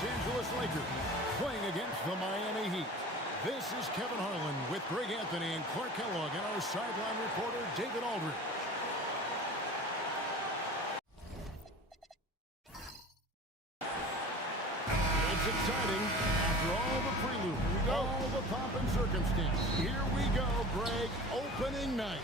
Los Angeles Lakers playing against the Miami Heat. This is Kevin Harlan with Greg Anthony and Clark Kellogg and our sideline reporter, David Aldridge. It's exciting. After all the prelude, all the pomp and circumstance, here we go, Greg, opening night.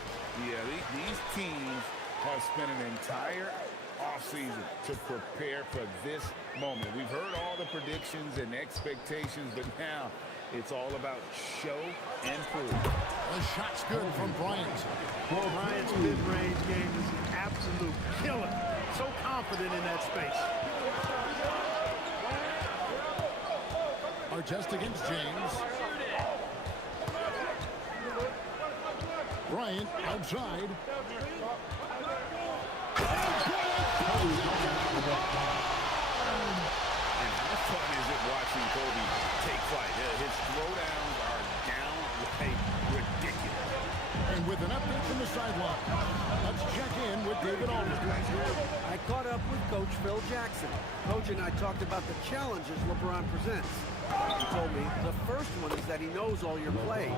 Yeah, these teams have spent an entire offseason to prepare for this moment. We've heard all the predictions and expectations, but now it's all about show and prove. The shot's good from Bryant. Bryant's mid-range game is an absolute killer. So confident in that space. Artest against James. Bryant outside. And how fun is it watching Kobe take flight? His throwdowns are downright ridiculous. And with an update from the sideline, let's check in with David Aldridge. I caught up with Coach Phil Jackson. Coach and I talked about the challenges LeBron presents. He told me the first one is that he knows all your plays.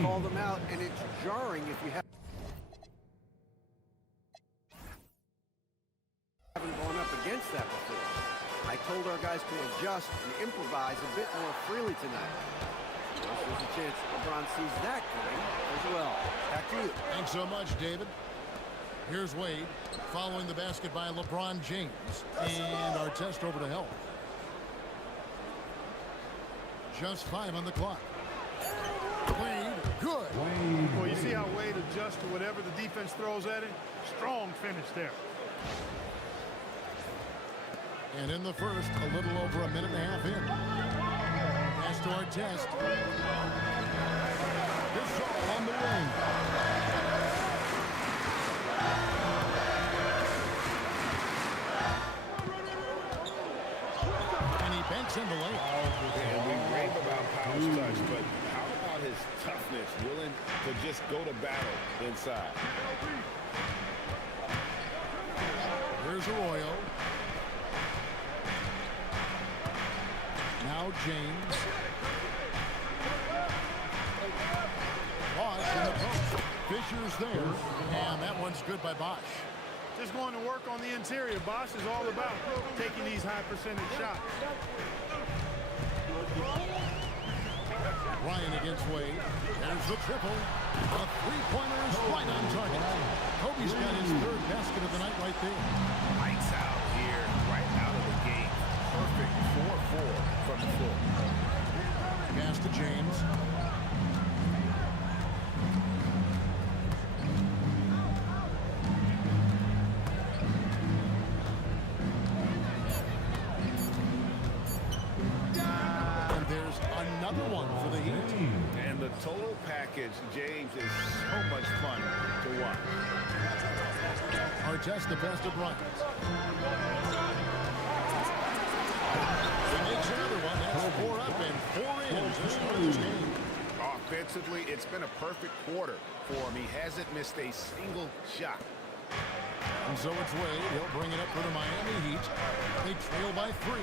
Call them out, and it's jarring if you haven't gone up against that before. I told our guys to adjust and improvise a bit more freely tonight. There's a chance LeBron sees that coming as well. Back to you. Thanks so much, David. Here's Wade following the basket by LeBron James. And Artest over to help. Just 5 on the clock. Wade, good. Well, you see how Wade adjusts to whatever the defense throws at him? Strong finish there. And in the first, a little over a minute and a half in. Pass to Artest. Gasol on the wing. And he banks in the lane. And we rave about Powell's touch, but how about his toughness, willing to just go to battle inside? Here's Arroyo. Now James. Bosch in the post. Fisher's there. And that one's good by Bosch. Just going to work on the interior. Bosch is all about taking these high percentage shots. Ryan against Wade. There's the triple. A three-pointer is right on target. Kobe's got his third basket of the night right there. Lights out here, right out of the gate. Perfect 4-4 from the floor. Pass to James. And there's another one for the Heat. And the total package, James, is so much fun to watch. Artest the pass to Bryant. He makes another one. That's 4 up and 4 in to start this game. Offensively, it's been a perfect quarter for him. He hasn't missed a single shot. And so it's Wade. He'll bring it up for the Miami Heat. They trail by 3.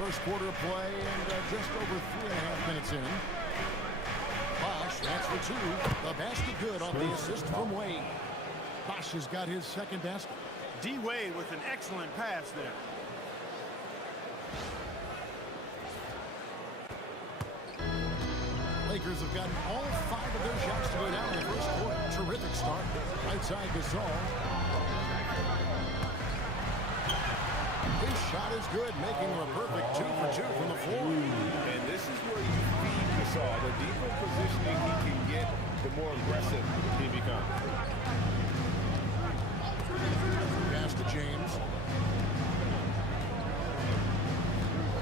First quarter of play and just over 3.5 minutes in. Bosch, that's for 2. The basket good off the assist from Wade. Bosch has got his second basket. D. Wade with an excellent pass there. Lakers have gotten all 5 of their shots to go down in the first quarter. Terrific start. Right side Gasol. His shot is good, making a perfect 2 for 2 from the floor. And this is where you feed Gasol. The deeper positioning he can get, the more aggressive he becomes. Pass to James.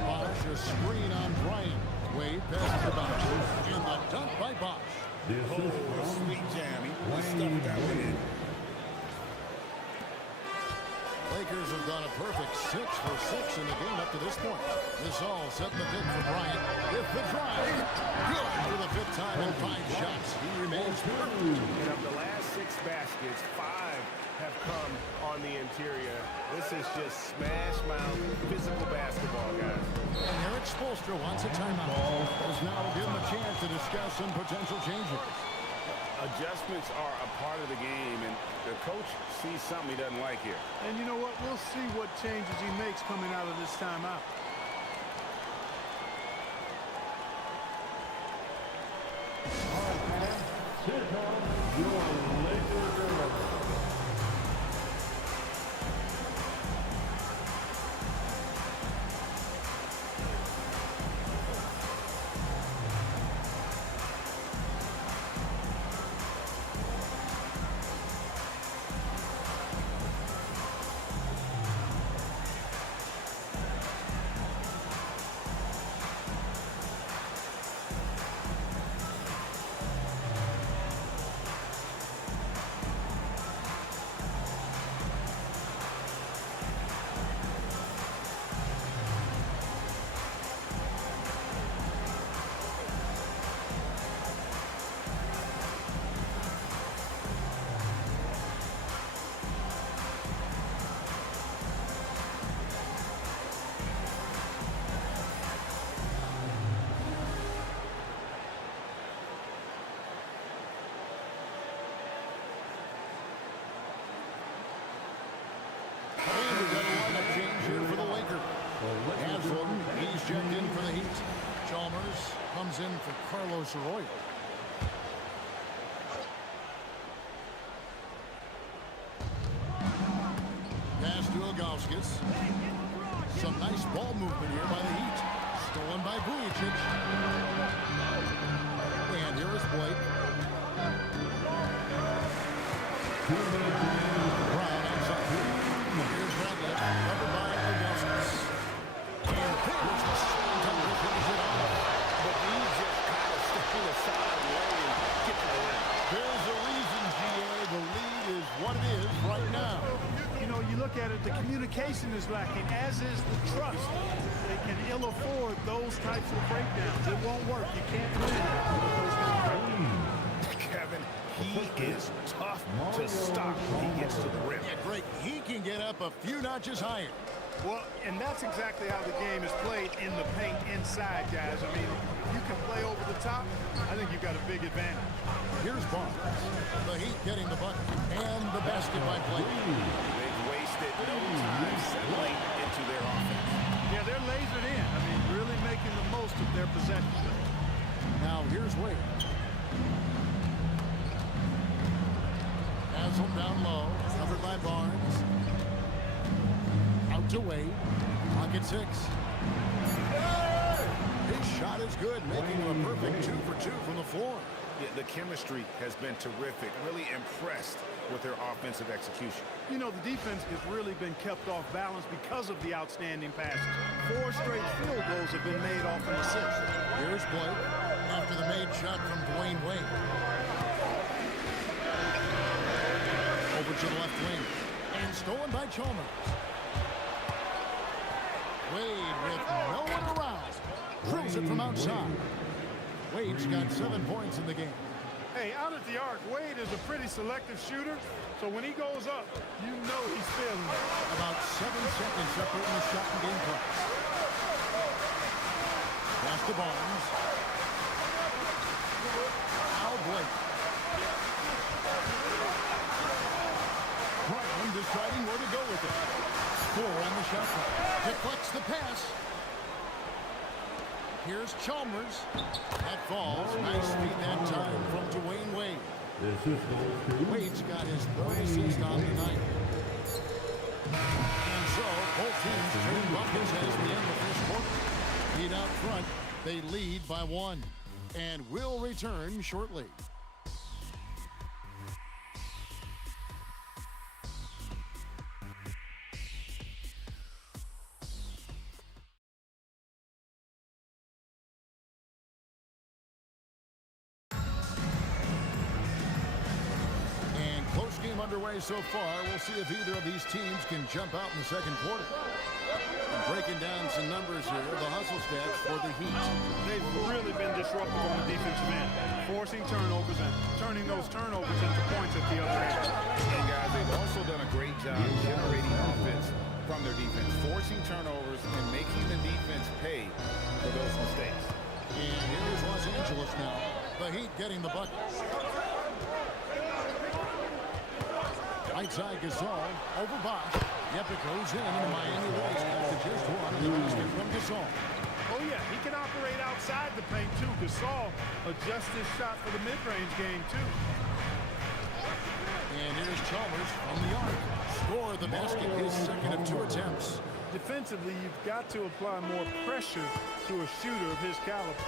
Bosch, a screen on Bryant. Wade passes to Bosch. And the dunk by Bosch. Oh, sweet jam. He stuffed that one in. Lakers have gone a perfect 6 for 6 in the game up to this point. This all setting the pick for Bryant with the drive. Good for the 5th time in 5 shots. He remains perfect. And of the last 6 baskets, 5 have come on the interior. This is just smash-mouth physical basketball, guys. And Eric Spoelstra wants a timeout. As now give him a chance to discuss some potential changes. Adjustments are a part of the game, and the coach sees something he doesn't like here. And you know what? We'll see what changes he makes coming out of this timeout. And we've got a lineup change here for the Lakers. Haslem, he's checked in for the Heat. Chalmers comes in for Carlos Arroyo. Pass to Ilgauskas. Some nice ball movement here by the Heat. Stolen by Vujicic. And here is Blake. Brown outside. Here's Bradley. Covered by Ilgauskas. And Pierce was trying to finish it off. But he's just kind of stepping aside and letting him get to the rim. There's a reason, GA. The lead is what it is right now. You know, you look at it, the communication is lacking, as is the trust. They can ill afford those types of breakdowns. It won't work. You can't win with those kind of breakdowns. Kevin, he is tough to stop when he gets to the rim. Yeah, great. He can get up a few notches higher. Well, and that's exactly how the game is played in the paint inside, guys. I mean, if you can play over the top, I think you've got a big advantage. Here's Barnes. The Heat getting the bucket. And the basket by Blake. They've wasted no time settling into their offense. Yeah, they're lasered in. I mean, really making the most of their possession. Now here's Wade. Haslem down low. Covered by Barnes. Out to Wade. Pocket 6. His shot is good, making him a perfect 2 for 2 from the floor. Yeah, the chemistry has been terrific. Really impressed with their offensive execution. You know, the defense has really been kept off balance because of the outstanding passes. 4 straight field goals have been made off an assist. Here's Blake after the made shot from Dwayne Wade. Over to the left wing. And stolen by Chalmers. Wade with no one around. Drills it from outside. Wade's got 7 points in the game. Hey, out at the arc, Wade is a pretty selective shooter, so when he goes up, you know he's feeling it. About 7 seconds separating the shot and game clock. Pass to Barnes. Now Blake. Brown deciding where to go with it. 4 on the shot clock. Deflects the pass. Here's Chalmers. That falls. Nice feed that time from Dwayne Wade. Wade's got his 3rd assist on the night. And so, both teams trade buckets as we end the first quarter. Heat out front. They lead by 1. And will return shortly. Underway so far. We'll see if either of these teams can jump out in the second quarter. And breaking down some numbers here, the hustle stats for the Heat. They've really been disruptive on the defensive end, forcing turnovers and turning those turnovers into points at the other end. And guys, they've also done a great job generating offense getting the bucket. Right side Gasol over Bosch. Yep, it goes in, and the Miami leads to just one in the basket from Gasol. Oh, yeah, he can operate outside the paint, too. Gasol adjusts his shot for the mid-range game, too. And here's Chalmers from the arc. Score the basket, his second of 2 attempts. Defensively, you've got to apply more pressure to a shooter of his caliber.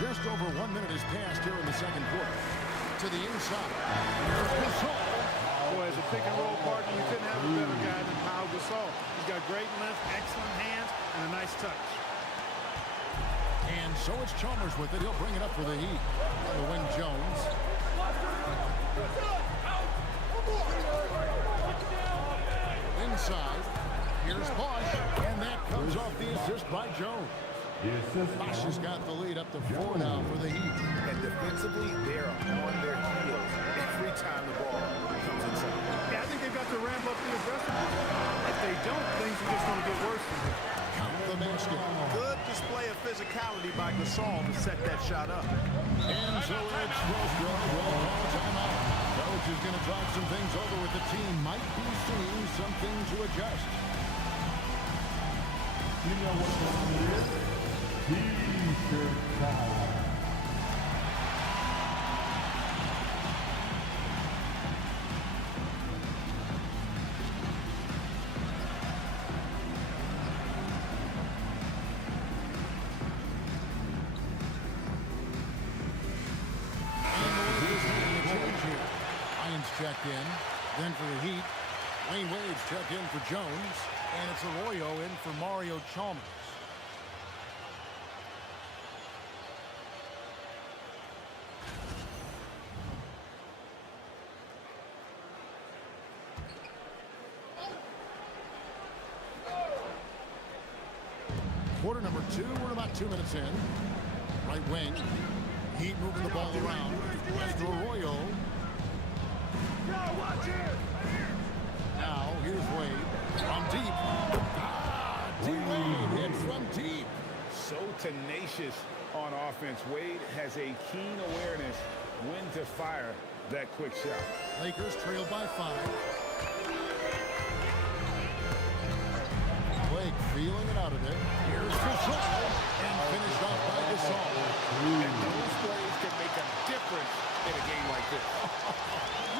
Just over 1 minute has passed here in the second quarter. To the inside. Here's Gasol. Boy, as a pick-and-roll partner, you couldn't have a better guy than Pau Gasol. He's got great length, excellent hands, and a nice touch. And so it's Chalmers with it. He'll bring it up for the Heat. The wing Jones. Inside. Here's Bosch. And that comes off the assist by Jones. Bosch has got the lead up to 4 now for the Heat. And defensively, they're on their heels every time the ball comes inside. Yeah, I think they've got to ramp up the aggressiveness. If they don't, things are just going to get worse from here. Count the basket. Good display of physicality by Gasol to set that shot up. And so it's Scoreboard will call timeout. Coach is going to talk some things over with the team. Might be seeing something to adjust. You know what time it is? T-shirt time. Checked in. Then for the Heat, Wayne Wade's checked in for Jones. And it's Arroyo in for Mario Chalmers. Quarter number 2. We're about 2 minutes in. Right wing. Heat moving the ball around. After Arroyo. Now, here's Wade from deep. D-Wade hit from deep. So tenacious on offense. Wade has a keen awareness when to fire that quick shot. Lakers trailed by 5. Blake feeling it out of it. Here's Gasol. And finished off by Gasol. And those plays can make a difference in a game like this.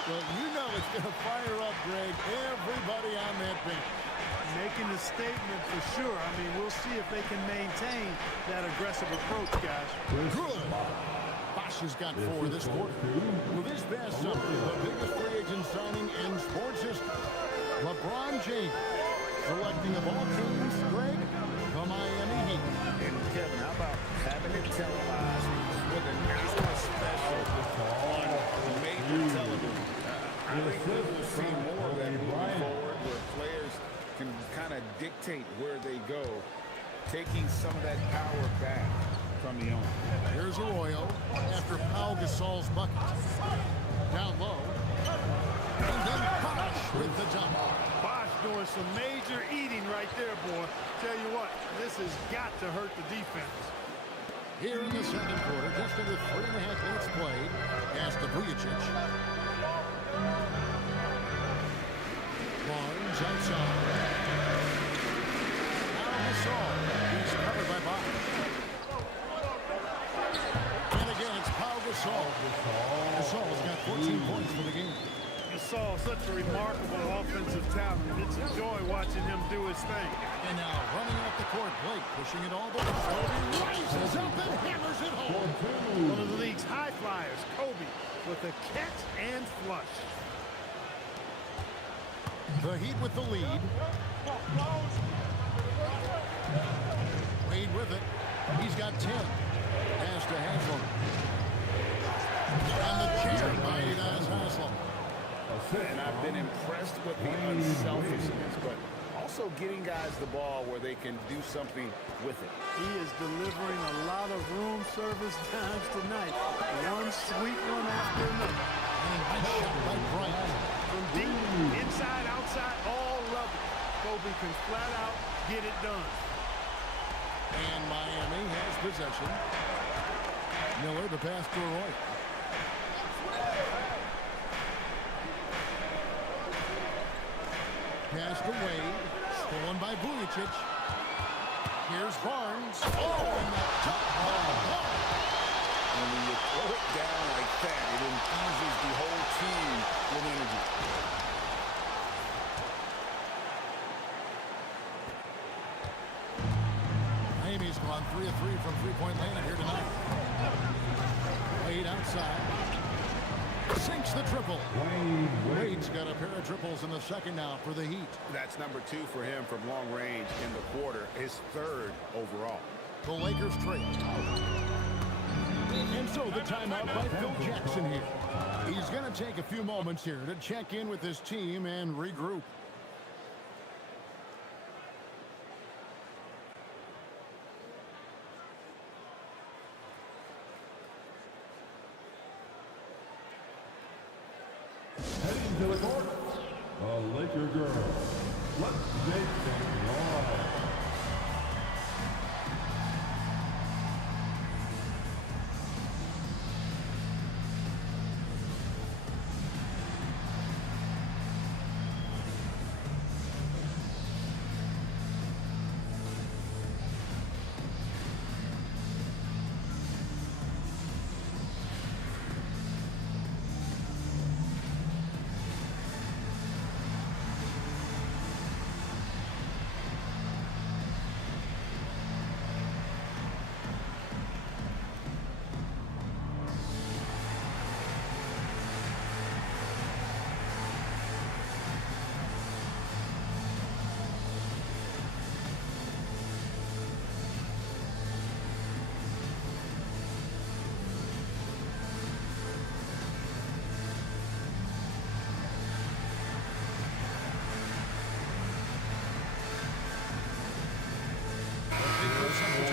Well, you know it's going to fire up, Greg, everybody on that bench. Making a statement for sure. I mean, we'll see if they can maintain that aggressive approach, guys. Good. Bosch has got 4 this quarter. Well, this past summer, the biggest free agent signing in sports history. LeBron James, selecting of all teams, Greg, the Miami Heat. And Kevin, how about having it televised with an hour special on major television? I think we will see more of that moving forward, where players can kind of dictate where they go, taking some of that power back from the owner. Here's Arroyo after Pau Gasol's bucket. Down low. And then Bosch with the jump. Bosch doing some major eating right there, boy. Tell you what, this has got to hurt the defense. Here in the second quarter, just under 3.5 minutes played. Pass to Vujicic. Barnes outside. Now Gasol. He's covered by Bosch. And again, it's Pau Gasol. Gasol's got 14 points for the game. Gasol, such a remarkable offensive talent. It's a joy watching him do his thing. And now running up the court, Blake pushing it all the way. Kobe rises up and hammers it home. One of the league's high flyers, Kobe, with a catch and flush. The Heat with the lead. Wade with it. He's got 10. Pass to Haslam. And the chair by Haslam. And I've been impressed with the unselfishness, but also getting guys the ball where they can do something with it. He is delivering a lot of room service times tonight. One sweet one after another. And nice shot by Bryant. From deep, inside, outside, all level. Kobe can flat out get it done. And Miami has possession. Miller, the pass to Roy. Pass to Wade. Stolen by Vujicic. Here's Barnes. Oh, and the top ball. And when you throw it down like that, it infuses the whole team with energy. Miami's gone 3 of 3 from three-point land here tonight. Wade outside. Sinks the triple. Wade's got a pair of triples in the second now for the Heat. That's number 2 for him from long range in the quarter, his 3rd overall. The Lakers trail. And so the timeout by Phil Jackson here. He's going to take a few moments here to check in with his team and regroup. Heading to the court, the Laker girls. Let's make them live.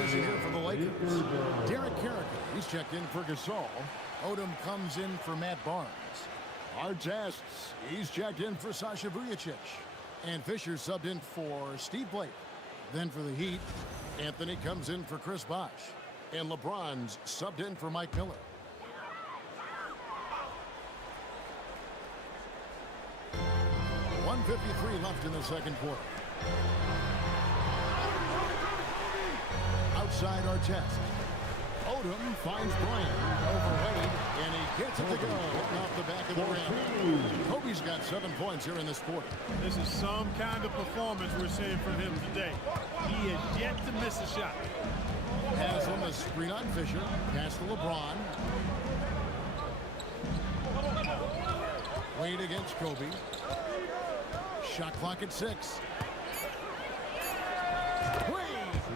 Here for the Lakers. Derek Carricker, he's checked in for Gasol. Odom comes in for Matt Barnes. Artests, he's checked in for Sasha Vujicic. And Fisher subbed in for Steve Blake. Then for the Heat, Anthony comes in for Chris Bosh. And LeBron's subbed in for Mike Miller. .153 left in the second quarter. Outside Artest. Odom finds Bryant over Wade, and he gets it to go off the back of the rim. Kobe's got 7 points here in this quarter. This is some kind of performance we're seeing from him today. He is yet to miss a shot. Haslam, a screen on Fisher. Pass to LeBron. Wade against Kobe. Shot clock at 6.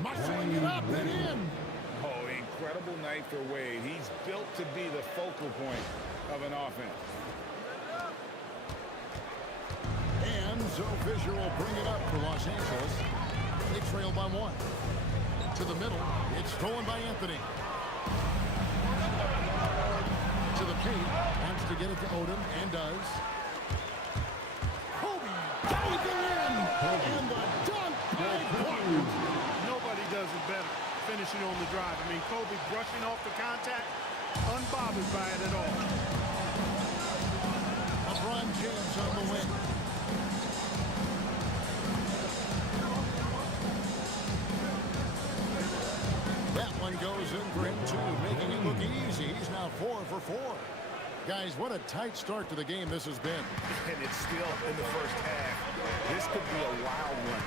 Muscling it up and in. Oh, incredible night for Wade. He's built to be the focal point of an offense. And so Fisher will bring it up for Los Angeles. They trail by 1. To the middle. It's stolen by Anthony. To the paint. Wants to get it to Odom and does. Kobe diving in. And the dunk by Bryant. Does it better finishing on the drive. I mean, Kobe brushing off the contact, unbothered by it at all. LeBron James on the win. That one goes in for him too, making it look easy. He's now 4 for 4. Guys, what a tight start to the game this has been. And it's still in the first half. This could be a wild one.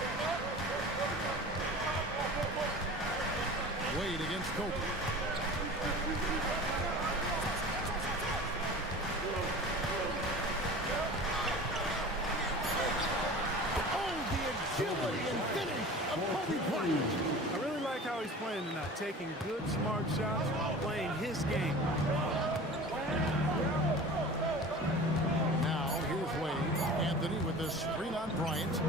Wade against Kobe. Oh, the agility and finish of Kobe Bryant. I really like how he's playing tonight, taking good, smart shots, playing his game. Now, here's Wade. Anthony with the screen on Bryant.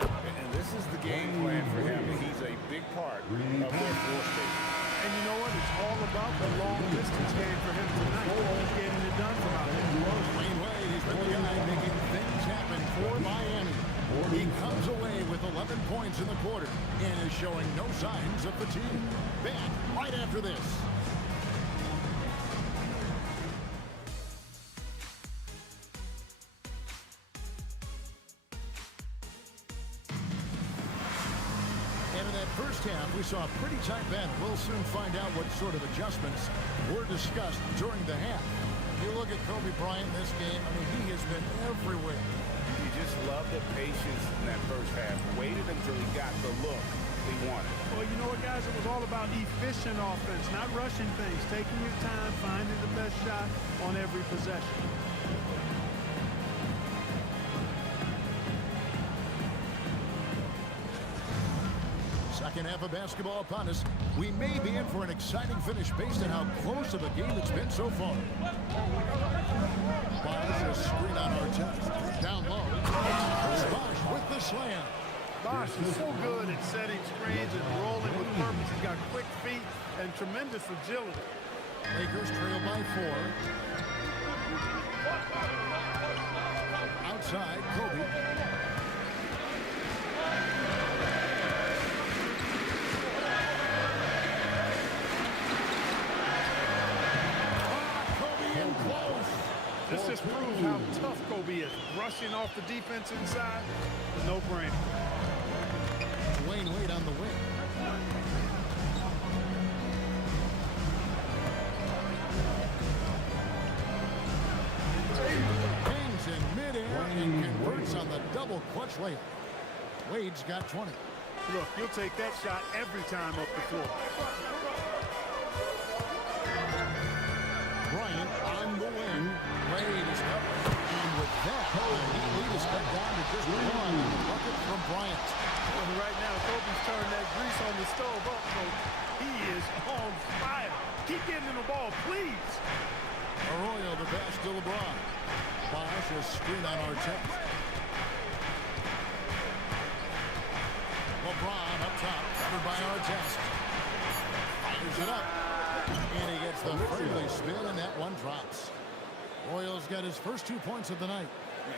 And this is the game plan for him. He's a big part of their floor space. And you know what? It's all about the long-distance game for him tonight. He's getting it done from out there. Dwayne Wade, he's been the guy making things happen for Miami. He comes away with 11 points. points in the quarter and is showing no signs of fatigue. Back right after this. And in that first half, we saw a pretty tight battle. We'll soon find out what sort of adjustments were discussed during the half. You look at Kobe Bryant in this game, I mean, he has been everywhere. You just love the patience in that first half. Waited until he got the look he wanted. Well, you know what, guys? It was all about efficient offense, not rushing things, taking your time, finding the best shot on every possession. Second half of basketball upon us. We may be in for an exciting finish based on how close of a game it's been so far. Bosch a screen on Artest. Down low. Bosch with the slam. Bosch is so good at setting screens and rolling with purpose. He's got quick feet and tremendous agility. Lakers trail by 4. Outside, Kobe. This just proves how tough Kobe is. Rushing off the defense inside, no-brainer. Wayne Wade on the wing. Hangs in midair and converts on the double clutch layup. Wade's got 20. Look, you'll take that shot every time up the floor. Bryant on the wing. Wade is covered. And with that, the Heat lead is cut down to just 1. Bucket from Bryant. And right now, Kobe's turned that grease on the stove up, so he is on fire. Keep getting him the ball, please. Arroyo the pass to LeBron. Bosch a screen on Artest. LeBron up top, covered by Artest. Fires it up. And he gets the friendly spin, and that one drops. Royals got his first 2 points of the night.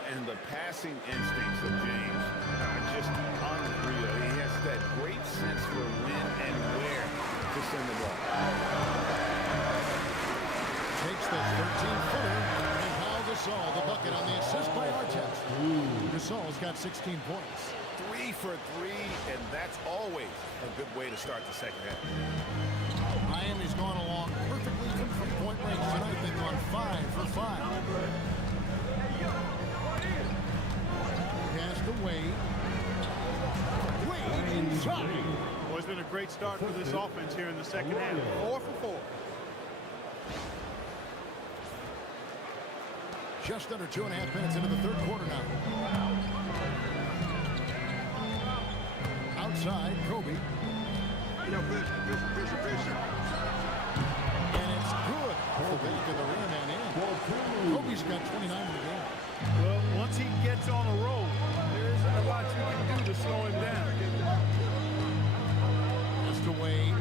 And the passing instincts of James are just unreal. He has that great sense for when and where to send the ball. Takes the 13-footer, and Pau Gasol the bucket on the assist by Artest. Gasol's got 16 points. 3 for 3, and that's always a good way to start the second half. Miami's gone along perfectly from three-point range tonight. They've gone 5 for 5. Pass to Wade. Wade inside. Well, it's been a great start for this offense here in the second half. 4 for 4. Just under 2.5 minutes into the third quarter now. Outside, Kobe. And it's good. The back of the rim and in. Kobe's got 29 in the game. Well, once he gets on a roll, there isn't a lot you can do to slow him down. That's to Wade.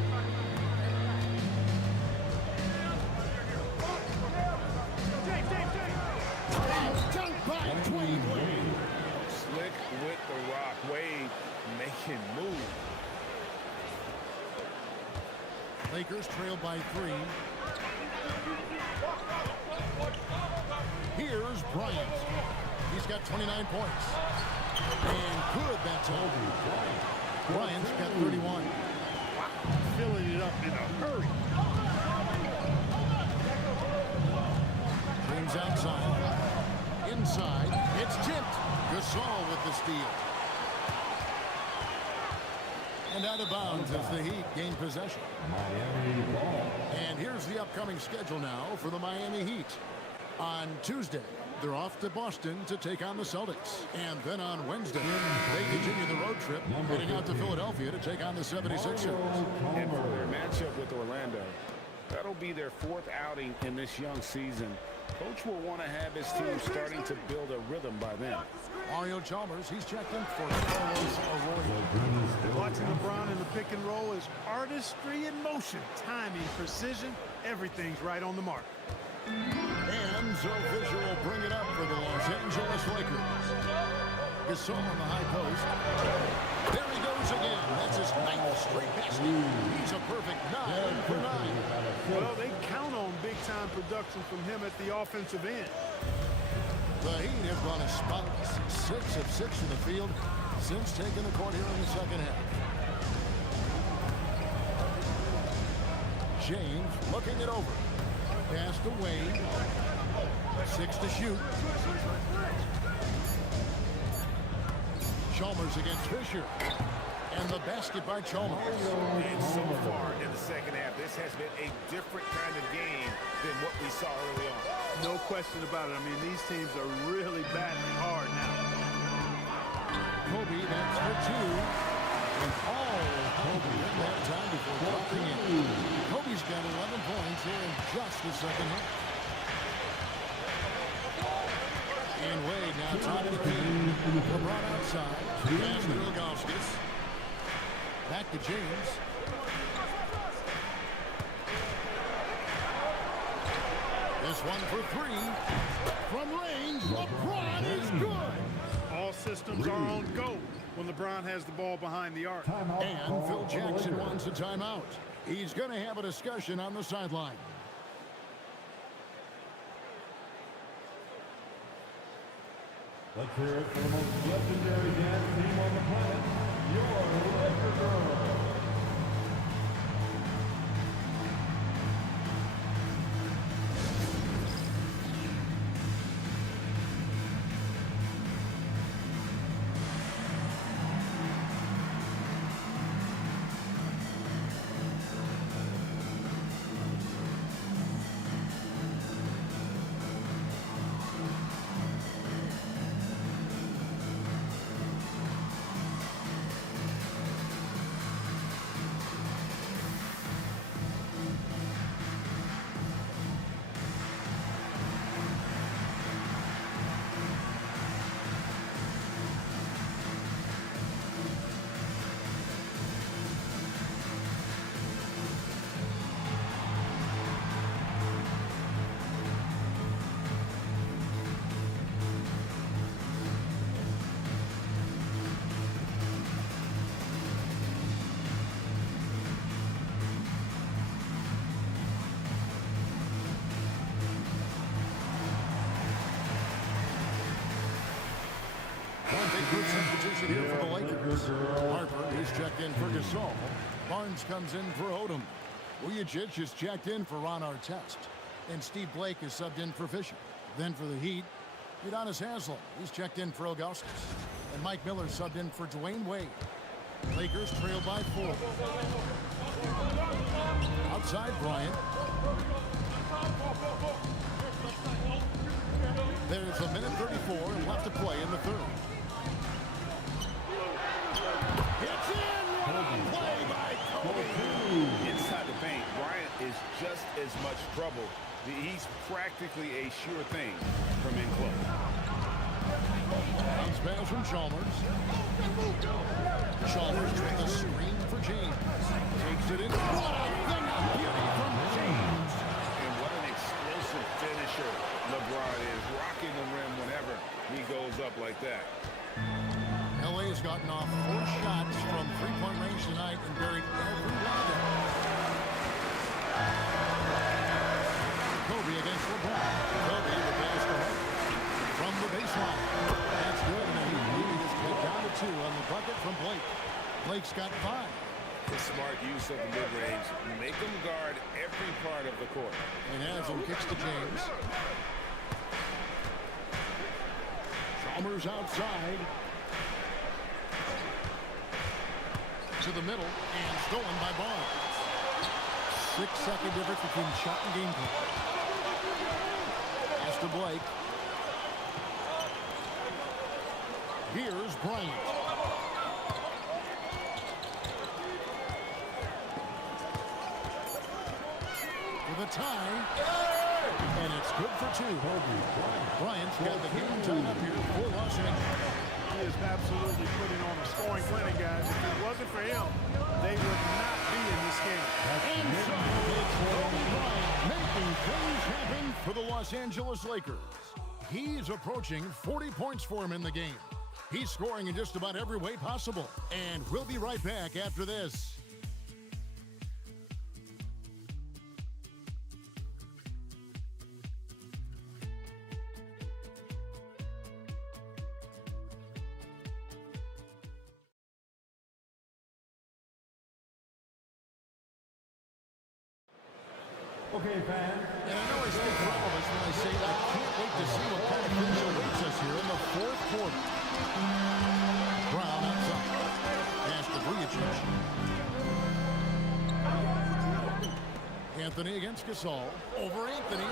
Dunked by Dwayne Wade. Slick with the rock. Wade making move. Lakers trail by 3. Here's Bryant. He's got 29 points. And good, that's all. Bryant's got 31. Filling it up in a hurry. James outside. Inside. It's tipped. Gasol with the steal. And out of bounds as the Heat gain possession. Miami ball. And here's the upcoming schedule now for the Miami Heat. On Tuesday, they're off to Boston to take on the Celtics. And then on Wednesday, they continue the road trip, heading out to Philadelphia to take on the 76ers. And for their matchup with Orlando, that'll be their 4th outing in this young season. Coach will want to have his team starting to build a rhythm by then. Mario Chalmers, he's checked in for Carlos Arroyo. Watching LeBron in the pick and roll is artistry in motion. Timing, precision, everything's right on the mark. And Zo Fisher will bring it up for the Los Angeles Lakers. Gasol on the high post. There he goes Scores again. That's his 9th straight basket. He's a perfect 9 for 9. Well, they count on big-time production from him at the offensive end. The Heat have gone as spotless, 6 of 6 in the field since taking the court here in the second half. James looking it over. Passed away. 6 to shoot. Chalmers against Fisher. And the basket by Chalmers. And so far in the second half, this has been a different kind of game than what we saw early on. No question about it. I mean, these teams are really battling hard now. Kobe, that's for 2. And all of Kobe didn't have time before dropping in. Kobe's got 11 points here in just the second half. And Wade now top of the key. LeBron outside. Pass to Ilgauskas. Back to James. This one for 3. From range, LeBron is good. All systems are on go when LeBron has the ball behind the arc. And Phil Jackson wants a timeout. He's going to have a discussion on the sideline. Let's hear it for the most legendary dance team on the planet, your Laker Girls. Good substitution here for the Lakers. Harper is checked in for Gasol. Barnes comes in for Odom. Vujacic is checked in for Ron Artest. And Steve Blake is subbed in for Fisher. Then for the Heat, Udonis Haslem. He's checked in for Ilgauskas. And Mike Miller subbed in for Dwayne Wade. Lakers trail by 4. Outside Bryant. There's a minute 34 left to play in the third. It's in! What a play by Kobe! Inside the paint, Bryant is just as much trouble. He's practically a sure thing from in close. Bounce pass from Chalmers. Chalmers with the screen for James. Takes it in. What a thing of beauty from James! And what an explosive finisher LeBron is, rocking the rim whenever he goes up like that. LA has gotten off 4 shots from three-point range tonight and buried every one of them. Kobe against LeBron. Kobe the pass to Harper from the baseline. That's good, and the Heat lead is cut down to 2 on the bucket from Blake. Blake's got 5. The smart use of the mid-range. Make them guard every part of the court. And Haslem kicks to James. Chalmers outside. To the middle and stolen by Barnes. 6-second difference between shot and game clock. Pass to Blake. Here's Bryant. For the tie. And it's good for 2. Bryant's got the game tied up here for Los Angeles. He is absolutely putting on a scoring clinic, guys. If it wasn't for him, they would not be in this game. And so it's Kobe Bryant making things happen for the Los Angeles Lakers. He's approaching 40 points for him in the game. He's scoring in just about every way possible. And we'll be right back after this. Okay, fans. And I know I speak for all of us when I say I can't wait to see what kind of things awaits us here in the fourth quarter. Brown outside. Pass to Vujicic. Anthony against Gasol. Over Anthony.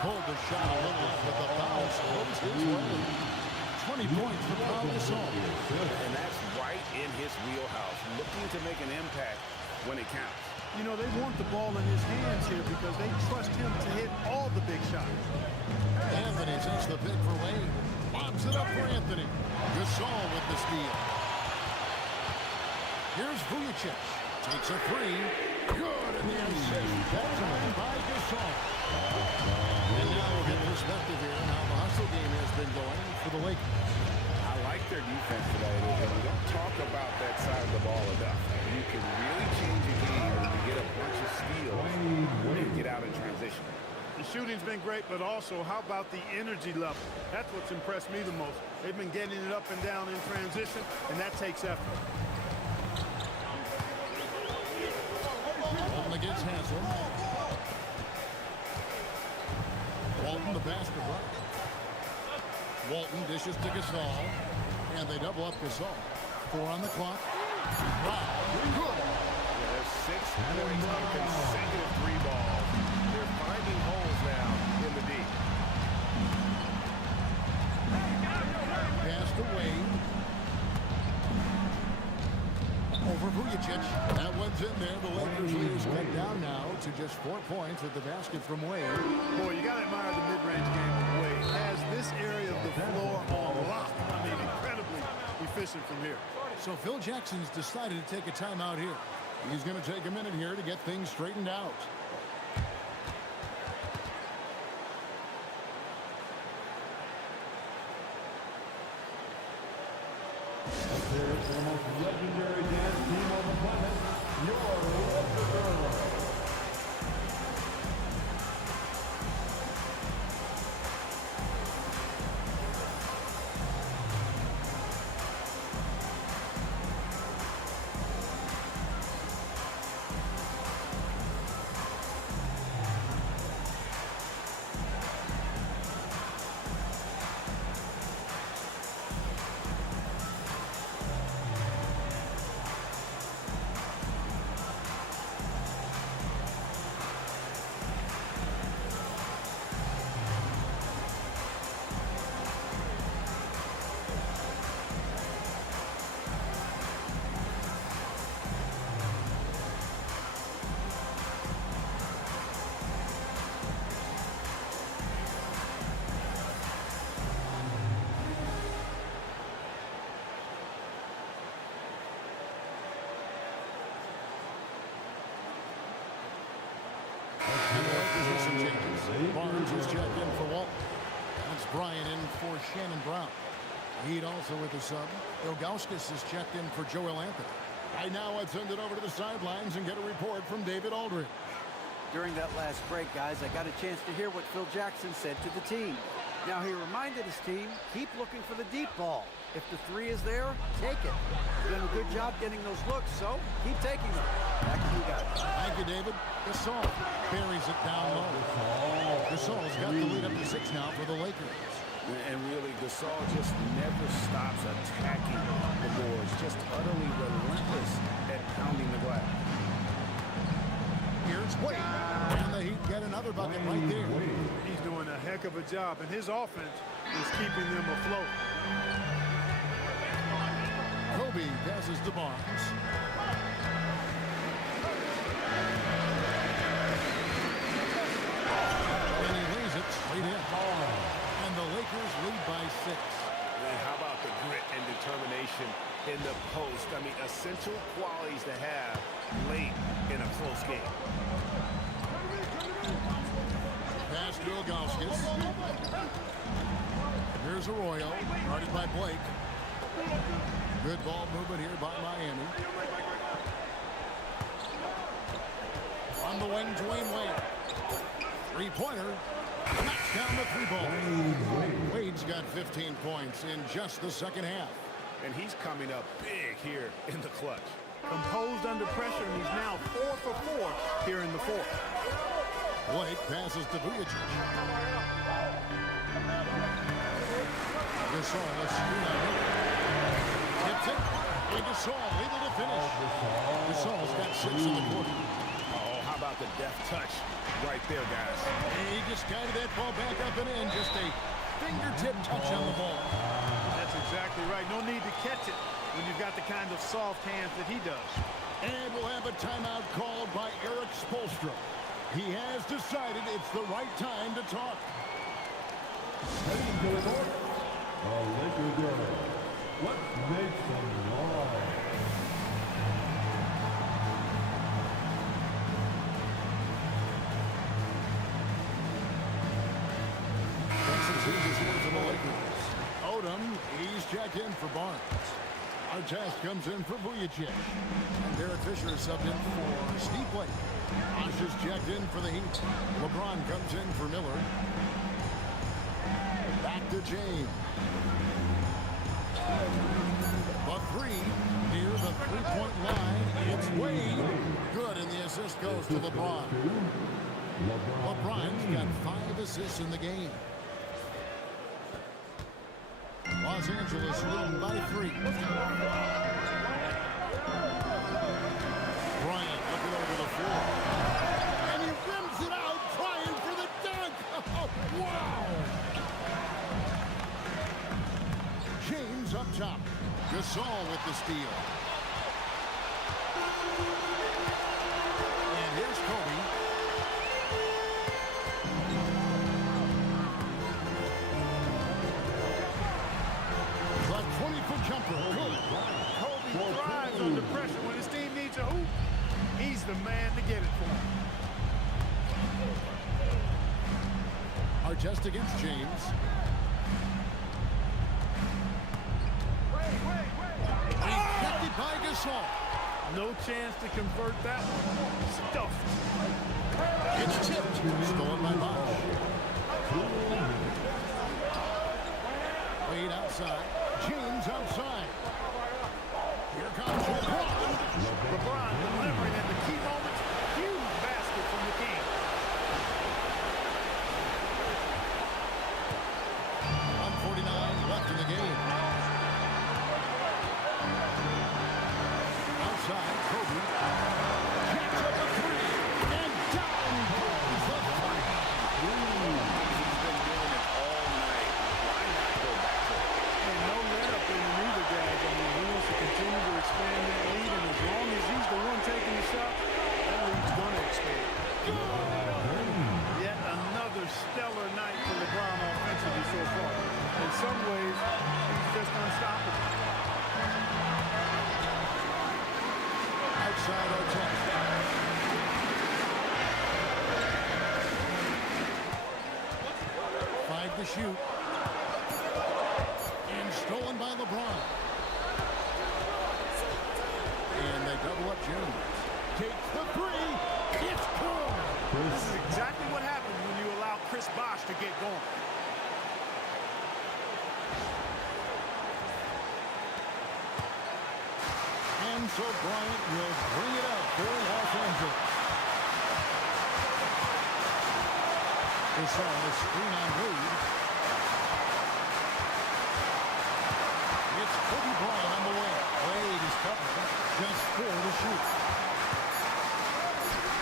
Pulled the shot a little off, but the bounce goes his way. 20 points for Paul Gasol. And that's right in his wheelhouse, looking to make an impact when it counts. You know, they want the ball in his hands here because they trust him to hit all the big shots. Anthony takes the pick for Wade. Bobs it up for Anthony. Gasol with the steal. Here's Vujicic. Takes a three. Good in the assist. Definitely by Gasol. And now we'll get perspective here on how the hustle game has been going for the Lakers. I like their defense today. And we don't talk about that side of the ball enough. You can really change a game when you get a bunch of steals and get out in transition. The shooting's been great, but also how about the energy level? That's what's impressed me the most. They've been getting it up and down in transition, and that takes effort. Walton against Hansel. Walton the basket right. Walton dishes to Gasol, and they double up Gasol. 4 on the clock. Wow, good. There's 6 points on consecutive 3 balls. They're finding holes now in the D. Pass to Wade. Over Vujicic. That one's in there. The Lakers leaders cut down now to just 4 points with the basket from Wade. Boy, you got to admire the mid-range game of Wade. Has this area of the floor on lock. I mean, incredibly efficient from here. So Phil Jackson's decided to take a timeout here. He's going to take a minute here to get things straightened out. Here is the most legendary dance team on the planet, your Laker Girls. Position changes. Barnes is checked in for Walton. That's Bryant in for Shannon Brown. Heat also with the sub. Ilgauskas is checked in for Joel Anthony. Right now, I'd send it over to the sidelines and get a report from David Aldridge. During that last break, guys, I got a chance to hear what Phil Jackson said to the team. Now, he reminded his team, keep looking for the deep ball. If the 3 is there, take it. You've done a good job getting those looks, so keep taking them. Back to you guys. Thank you, David. Gasol buries it down low. Gasol's got the lead up to 6 now for the Lakers. And really, Gasol just never stops attacking the boards, just utterly relentless at pounding the glass. Here's Wade. And the Heat get another bucket right there. He's doing a heck of a job, and his offense is keeping them afloat. Kobe passes to Barnes. And he lays it straight in. And the Lakers lead by 6. And how about the grit and determination in the post? I mean, essential qualities to have late in a close game. Pass to Ilgauskas. Here's Arroyo, guarded by Blake. Good ball movement here by Miami. On the wing, Dwayne Wade. Three-pointer. Knocks down the three ball. Wade's got 15 points in just the second half. And he's coming up big here in the clutch. Composed under pressure, and he's now 4 for 4 here in the fourth. Blake passes to Vujacic. Gasol, let's screen on him. Tips it. And Gasol able to finish. Gasol's got 6 in the quarter. Oh, how about the deft touch right there, guys? And he just guided that ball back up and in. Just a fingertip touch on the ball. That's exactly right. No need to catch it when you've got the kind of soft hands that he does. And we'll have a timeout called by Eric Spoelstra. He has decided it's the right time to talk. Heading to the court, the Laker girls. Let's make some noise. Changes here for the Lakers. Odom, he's checked in for Barnes. Artest comes in for Vujacic. And Derek Fisher subbed in for Steve Blake. Osh is checked in for the Heat. LeBron comes in for Miller. Back to James. The three near the three-point line. It's Wade. Good, and the assist goes to LeBron. LeBron's got 5 assists in the game. Los Angeles leading by 3. Bryant looking over the floor. And he rims it out, trying for the dunk. Oh, wow! James up top. Gasol with the steal. And here's Kobe. The 20-foot jumper. Good. Kobe thrives under pressure. When his team needs a hoop, he's the man to get it for him. Artest against James. Rejected by Gasol. No chance to convert that one. Stuffed. It's tipped. Stolen by Bosh. Wade outside. James outside. Here comes LeBron. LeBron delivering in the key moments. Huge basket from the King. 1:49 left in the game. Outside, Kobe. Jacks up a three. And down goes the three. He's been doing it all night. Why not go back to it? And no let up in the either, guys. I mean, he wants to continue to expand that lead, and as long as he's the one taking the shot, that lead's going to expand. Yet another stellar night for LeBron offensively so far. In some ways, he's just unstoppable. Outside Artest. 5 to shoot. And stolen by LeBron. And they double up James. Takes the three. It's good. This is exactly what happens when you allow Chris Bosh to get going. And so Bryant will bring it up for Los Angeles. Gasol, a screen on Wade. It's Kobe Bryant on the way. Wade is covering. Just 4 to shoot.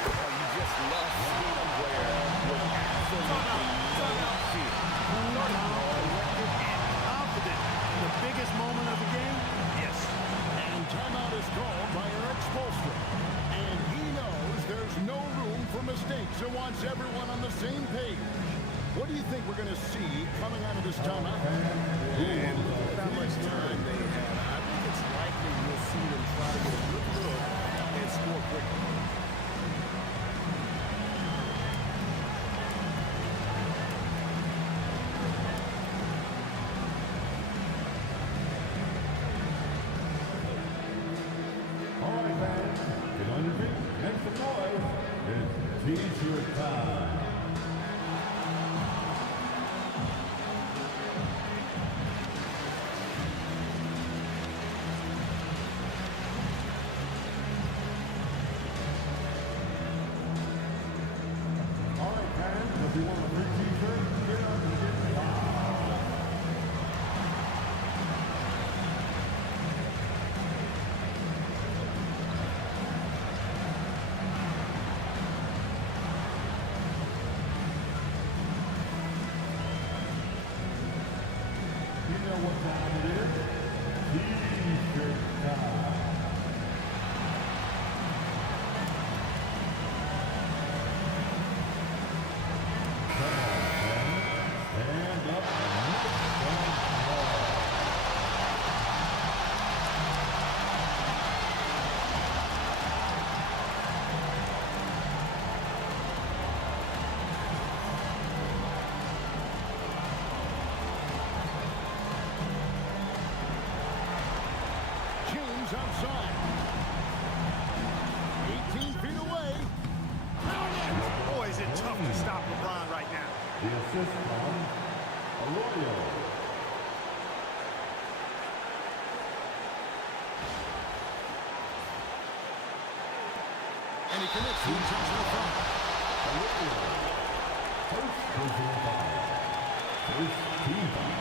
Oh, you just love seeing a player with absolutely no fear. Confident. The biggest moment of the game? Yes. And timeout is called by Eric Spoelstra. And he knows there's no room for mistakes and wants everyone on the same page. What do you think we're going to see coming out of this timeout? And look how much time they have. I think it's likely we'll see them try to get a good look and score quickly. time. All right, fans, if you want a free t-shirt, get up and get involved. You know what time it is? T-shirt time. Come on, fans. Stand up and make some noise. James outside. 18 feet away. Boy, is it tough to stop LeBron right now. The assist from Arroyo. And he connects the intentional foul. Arroyo. First personal foul. First team foul.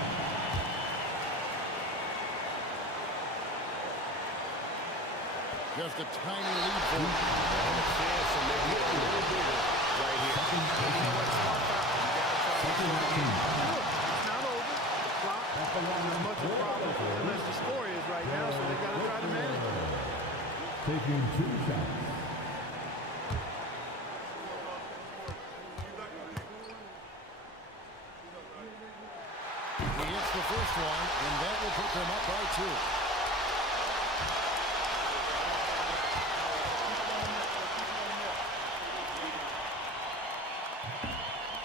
Just a tiny lead for him. And a chance to make it a little bigger right here. And you know what? It's not foul. You gotta try to Second team. Look, it's not over. The clock is much a problem unless the score is right now, so they got to try to manage it. Taking 2 shots. He hits the first one, and that will put them up by 2.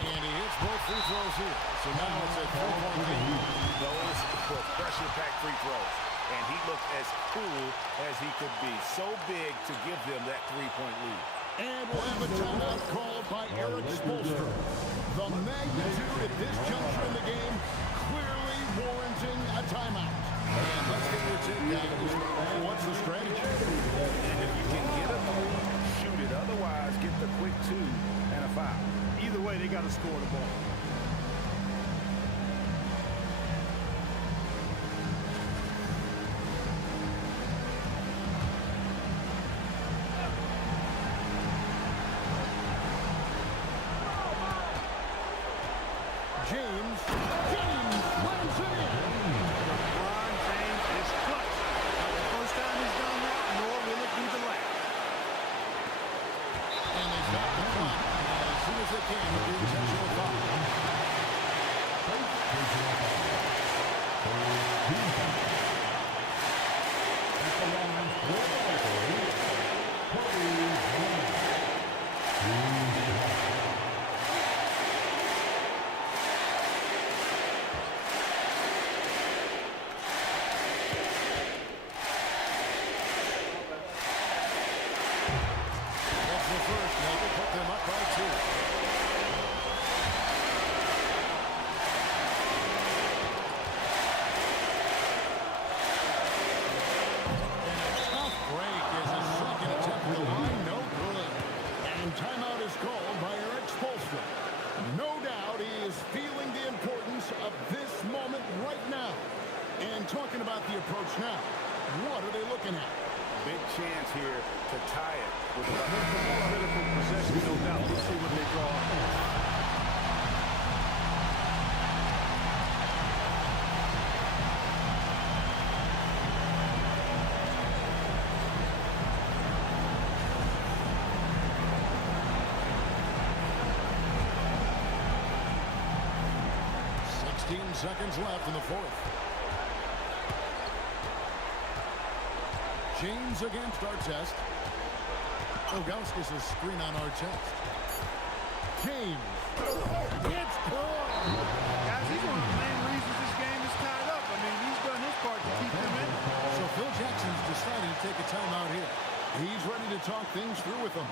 And he hits both free throws here. So now it's a 4-point lead. Those were pressure-packed free throws. And he looked as cool as he could be. So big to give them that 3-point lead. And we'll have a timeout called by Eric Spoelstra. The magnitude at this juncture in the game clearly warranting a timeout. And let's get your take, guys. What's the strategy? And if you can get a move, shoot it. Otherwise, get the quick 2 and a foul. Either way, they got to score the ball. James lands it in. LeBron James is clutch. Not the first time he's done that, nor will it be the last. And they stop the clock as soon as they can with the intentional foul. That's the first. That will put them up by 2. And a tough break is a second attempt at the line. No good. And timeout is called by Eric Spoelstra. No doubt he is feeling the importance of this moment right now. And talking about the approach now, what are they looking at? Big chance here to tie it with a Critical possession, no doubt. We'll see what they draw up. Seconds left in the fourth. James against Artest. Ogauskas a screen on Artest. James. It's good. Guys, he's one of the main reasons this game is tied up. I mean, he's done his part to keep them in. So Phil Jackson's decided to take a timeout here. He's ready to talk things through with them.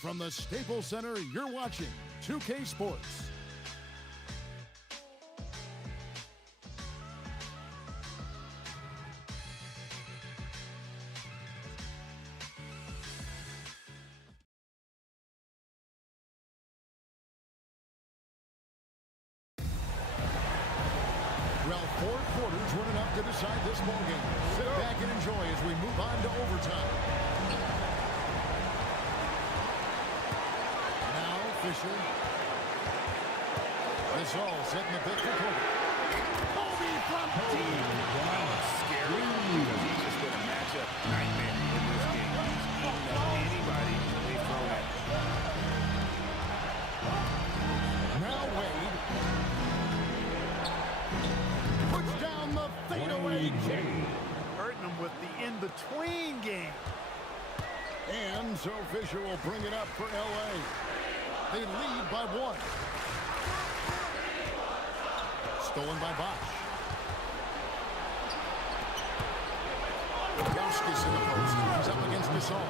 from the Staples Center, you're watching 2K Sports. Well, 4 quarters weren't enough to decide this ballgame. Sit back and enjoy as we move on to overtime. Now, Fisher. This all set in the pit for Kobe. Kobe from deep. Scary because he's just been a matchup nightmare in this game. He's eating up anybody they throw at him. Now Wade. Puts down the fadeaway kick. Hurting them with the in-between game. And so Fisher will bring it up for L.A. They lead by 1. Stolen by Bosch. Gauskas in the post. He's up against Gasol.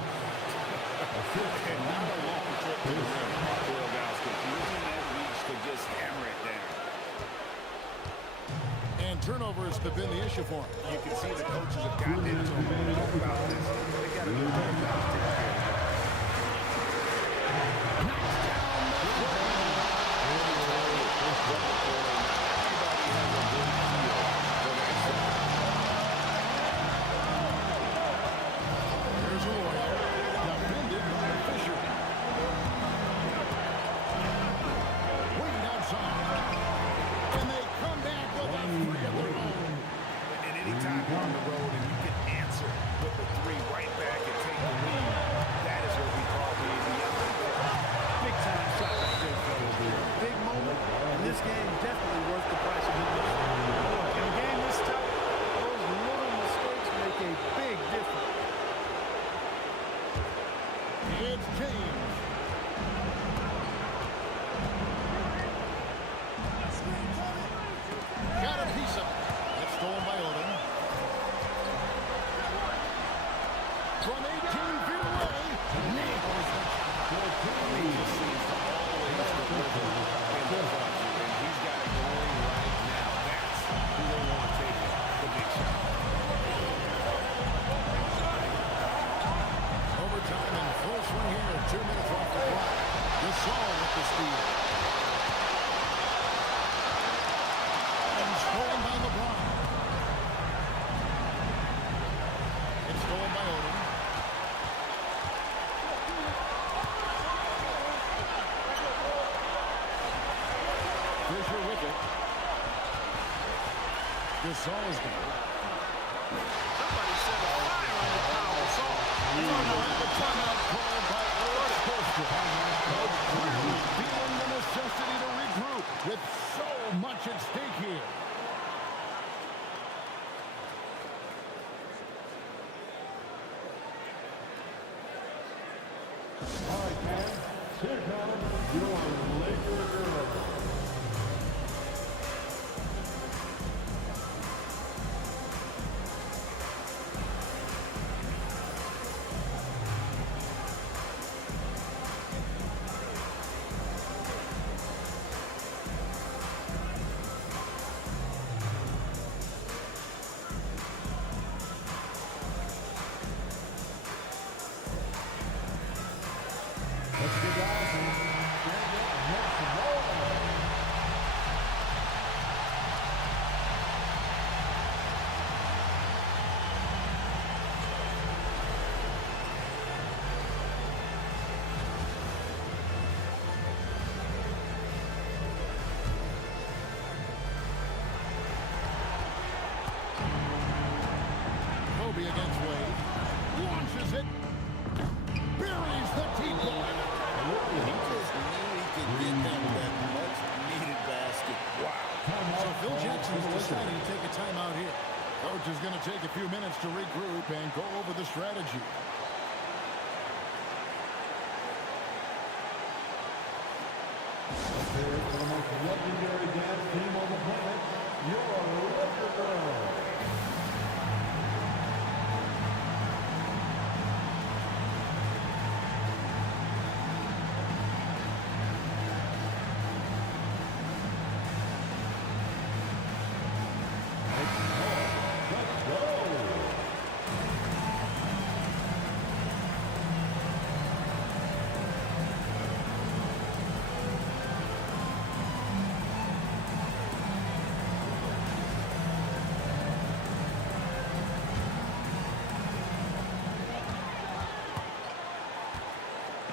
And not a long trip to the rim. Will Gauskas using that reach to just hammer it down. And turnovers have been the issue for him. You can see the coaches have gotten into him about this. They got to do a better job taking care of that. Here's Arroyo. Defended by Fisher. Waiting outside. And they come back with a 3 of their own. And anytime you're on the road and you can answer with the 3 right back and take the lead, that is what we call being the Big time shot right there, fellas. Big moment, and this game definitely worth the price of admission. Look, in a game this tough, those little mistakes make a big difference. It's James. Got a piece of it. That's stolen by Odom. From 18 feet away, nails it. He just seems to always deliver in the clutch, and he's got it going right now. That's who they want to take the big shot. Overtime in full swing here. 2 minutes off the clock. Gasol with the steal. And stolen by LeBron. It's stolen by Odom. Fisher with it. Gasol is there. Somebody set a fire under Pau Gasol. The timeout called by Eric Spoelstra. Coach clearly feeling the necessity to regroup with so much at stake here. All right, fans, here comes your Laker girl. Let's get down to Kobe against Wade. Launches it. Buries the T-ball. He just knew he could get them that much-needed basket. Wow. So Phil Jackson's deciding to take a timeout here. Coach is going to take a few minutes to regroup and go over the strategy. Let's hear it for the most legendary dance team on the planet, your Laker girl.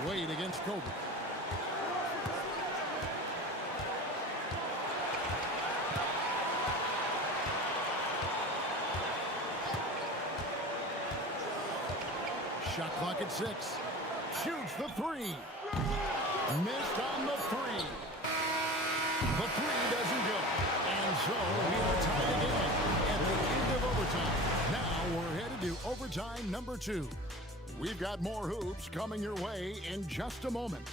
Wade against Kobe. Shot clock at 6. Shoots the 3. Missed on the 3. The 3 doesn't go. And so we are tied again at the end of overtime. Now we're headed to overtime number 2. We've got more hoops coming your way in just a moment.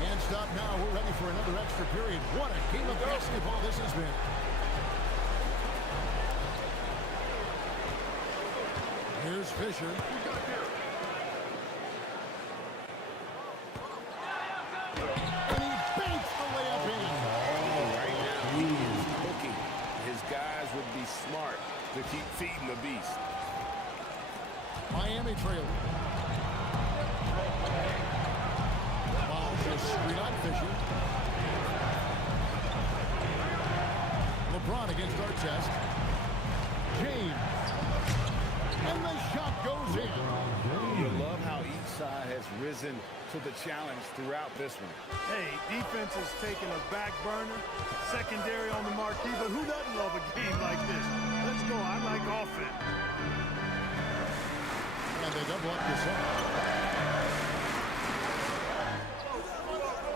Can't stop now. We're ready for another extra period. What a game of basketball this has been. Here's Fisher. And he banks the layup in. Right now, he is cooking. His guys would be smart to keep feeding the beast. Miami trailing. Ball just screen on Fisher. LeBron against Artest. James. And the shot goes in. You love how each side has risen to the challenge throughout this one. Hey, defense is taking a back burner, secondary on the marquee, but who doesn't love a game like this? Let's go. I like offense. And they double up the zone.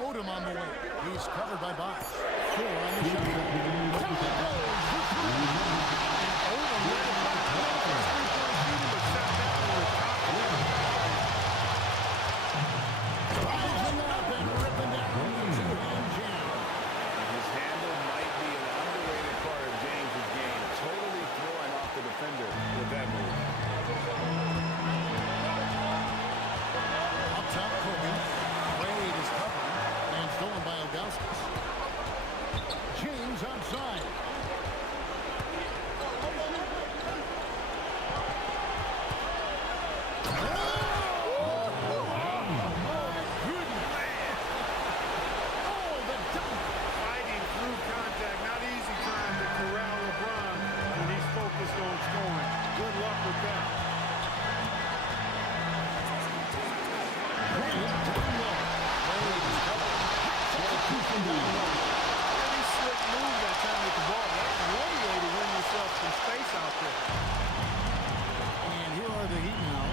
Odom on the way. He's covered by Box. 4 on the shot. Down it goes. Odom led it back. Shooting, but shot down with confidence. Rising up and ripping down the two-hand jam. His handle might be an underrated part of James's game. Totally throwing off the defender with that move. Up top, Kobe. Wade is covering and stolen by Ilgauskas. James outside. Fighting through contact. Not easy trying to corral LeBron when he's focused on scoring. Good luck with that. Very slick move that time with the ball. That's one way to win yourself some space out there. And here are the Heat now.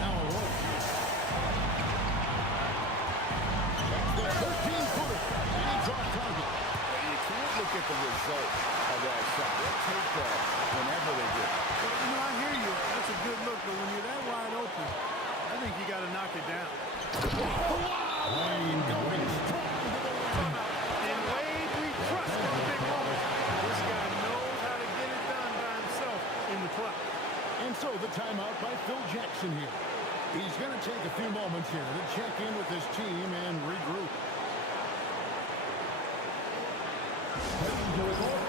Now a roll. The 13-footer. And it's off target. You can't look at the result of that shot. They'll take that whenever they get it. Well, you know, I hear you. That's a good look, but when you're that wide open, I think you got to knock it down. Wayne going strong to the rim. In Wade, we trust in big moments. This guy knows how to get it done by himself in the clutch. And so the timeout by Phil Jackson here. He's going to take a few moments here to check in with his team and regroup. Heading to the court,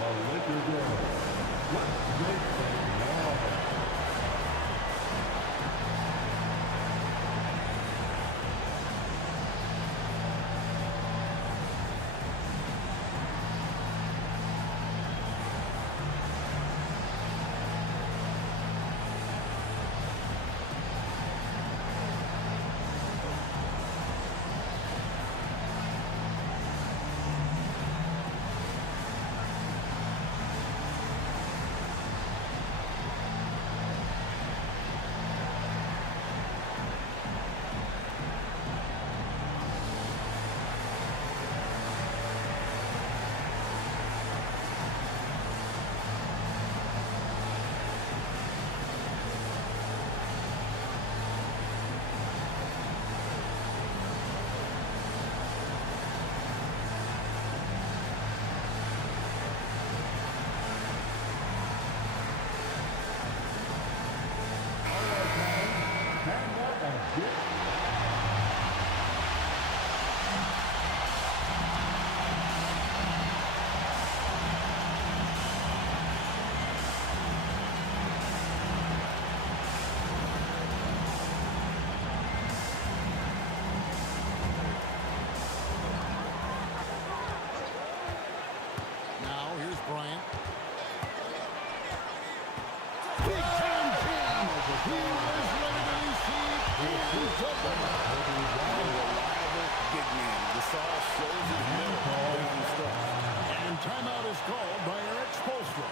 the Lakers are. Let's make some noise. reliable big man. Gasol shows his middle down the stretch. And timeout is called by Eric Spoelstra.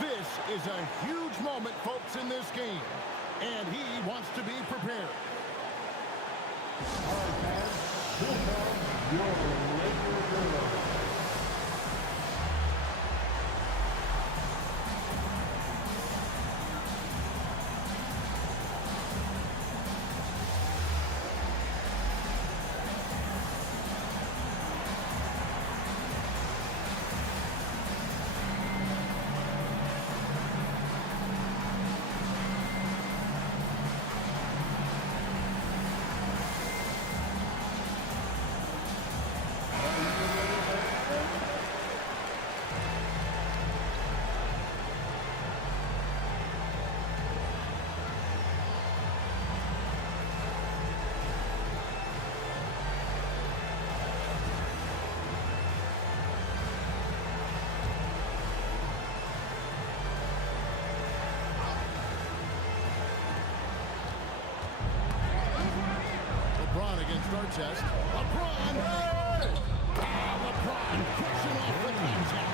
This is a huge moment, folks, in this game. And he wants to be prepared. All right, fans, here comes your Laker girl. LeBron against Artest. LeBron! LeBron pushing off the contact.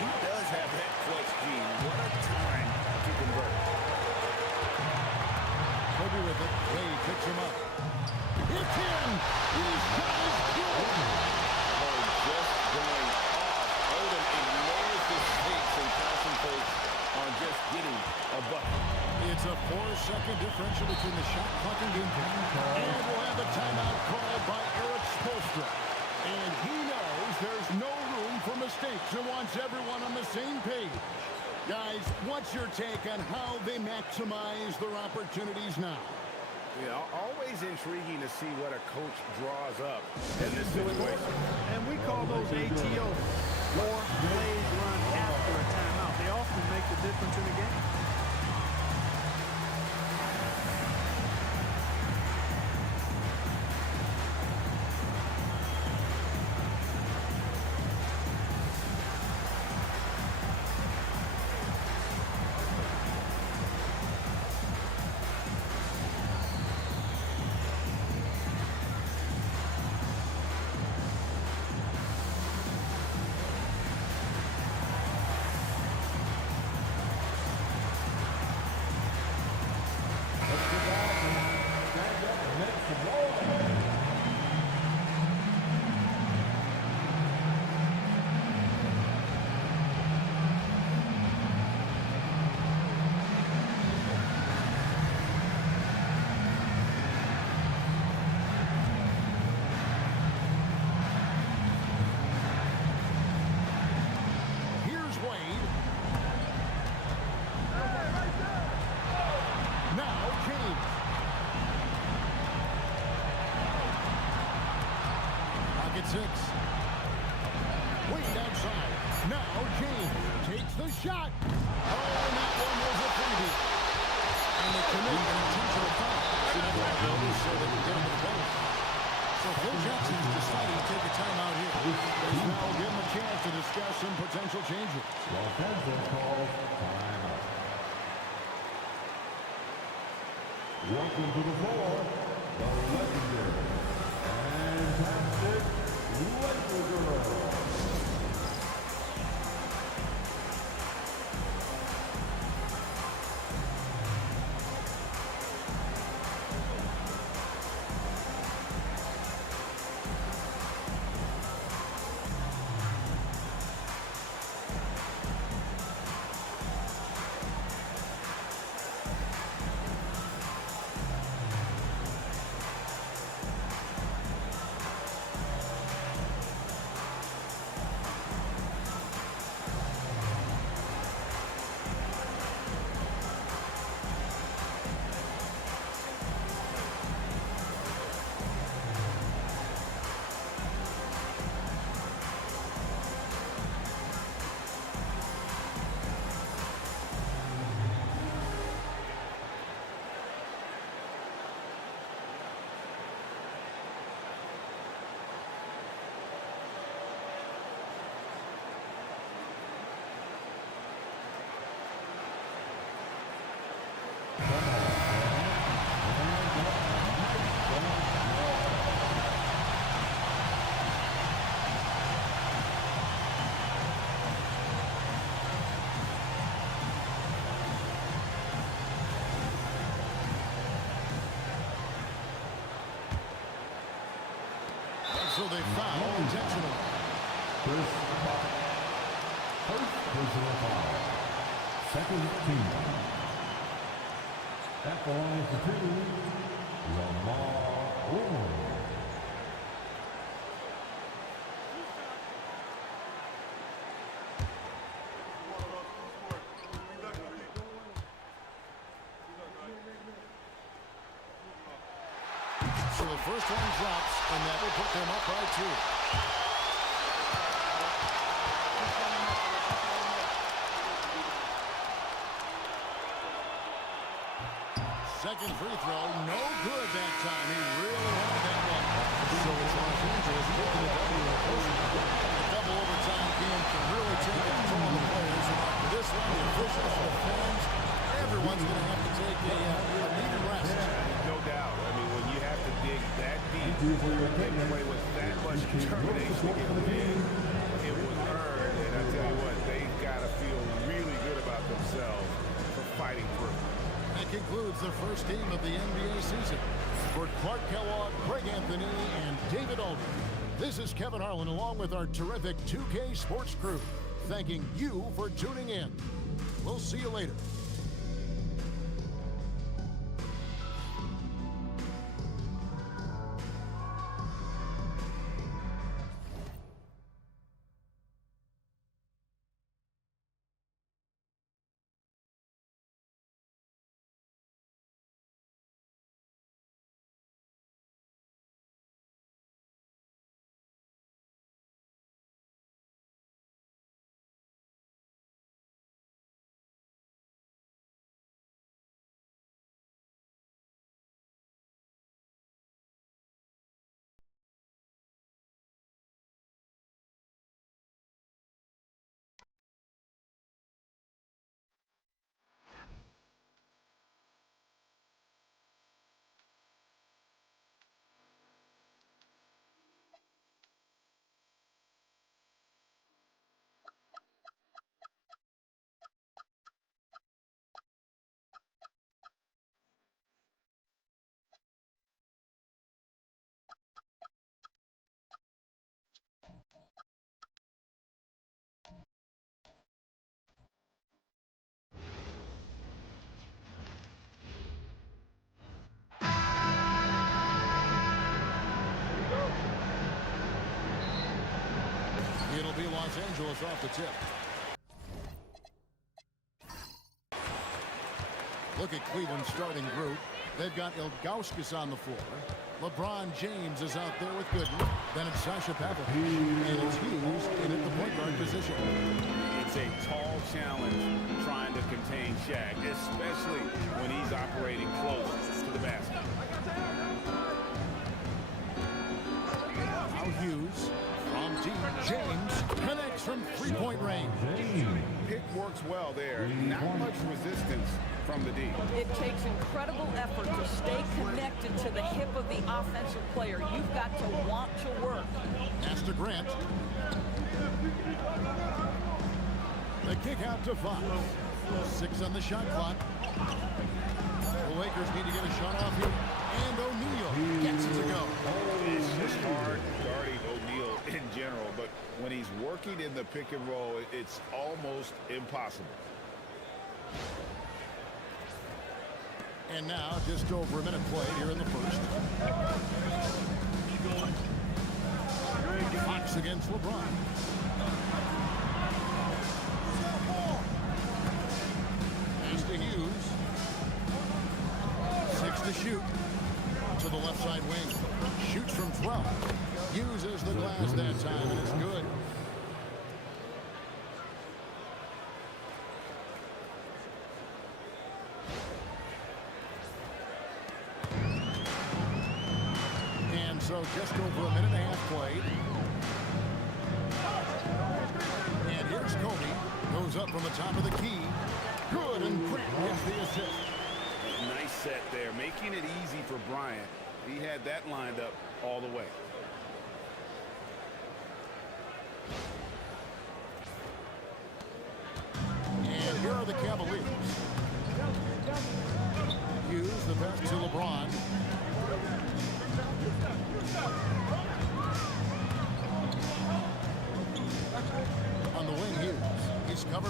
He does have that clutch gene. What a time to convert. Kobe with it. Wade picks him up. It's in! His shot is good! Oh, just going off. Odom ignores the space and concentrates on just getting a bucket. It's a 4-second differential between the shot clock and game clock. And we'll have a timeout called by Eric Spoelstra. And he knows there's no room for mistakes and wants everyone on the same page. Guys, what's your take on how they maximize their opportunities now? Yeah, always intriguing to see what a coach draws up in this situation. And we call those ATO, or plays run after a timeout. They often make the difference in the game. Six. Wade outside. Now James takes the shot. Oh, and that one was a freebie. And they commit an intentional foul. You never have those, so they can get him to the bench. So Phil Jackson's deciding to take a timeout here. This now will give him a chance to discuss some potential changes. Offensive calls timeout. Welcome to the floor, the legendary, fantastic Laker girl. So they foul intentionally. First personal foul. Second team. That belongs to Lamar Odom. So the first one drops, and that will put them up by 2. Second free throw, no good that time. He really wanted that one. So it's Los Angeles taking the W in person. The double overtime game can really take a toll on the players. This one, the officials, the fans, everyone's going to have to take a needed rest. No doubt. I mean, when you have to dig that deep, take away with that much determination to get the game, it was earned. And I tell you what, they've got to feel really good about themselves for fighting through. That concludes the first game of the NBA season. For Clark Kellogg, Craig Anthony, and David Aldridge, this is Kevin Harlan along with our terrific 2K Sports crew, thanking you for tuning in. We'll see you later. It'll be Los Angeles off the tip. Look at Cleveland's starting group. They've got Ilgauskas on the floor. LeBron James is out there with Gooden. Then it's Sasha Pavlovich. And it's Hughes in at the point guard position. It's a tall challenge trying to contain Shaq, especially when he's operating close to the basket. Now Hughes from deep. James connects from three-point range. Pick works well there. Not much resistance from the D. It takes incredible effort to stay connected to the hip of the offensive player. You've got to want to work. Pass to Grant. The kick out to Fox. 6 on the shot clock. The Lakers need to get a shot off here. And O'Neal gets it to go. It's just hard guarding O'Neal in general, but when he's working in the pick and roll, it's almost impossible. And now just over a minute played here in the first. Fox against LeBron. Pass to Hughes. 6 to shoot. To the left side wing. Shoots from 12. Uses the glass that time, and it's good. And so just over a minute and a half played. And here's Kobe. Goes up from the top of the key. Good, and Grant gets the assist. Nice set there, making it easy for Bryant. He had that lined up all the way. And here are the Cavaliers. Hughes, the pass to LeBron.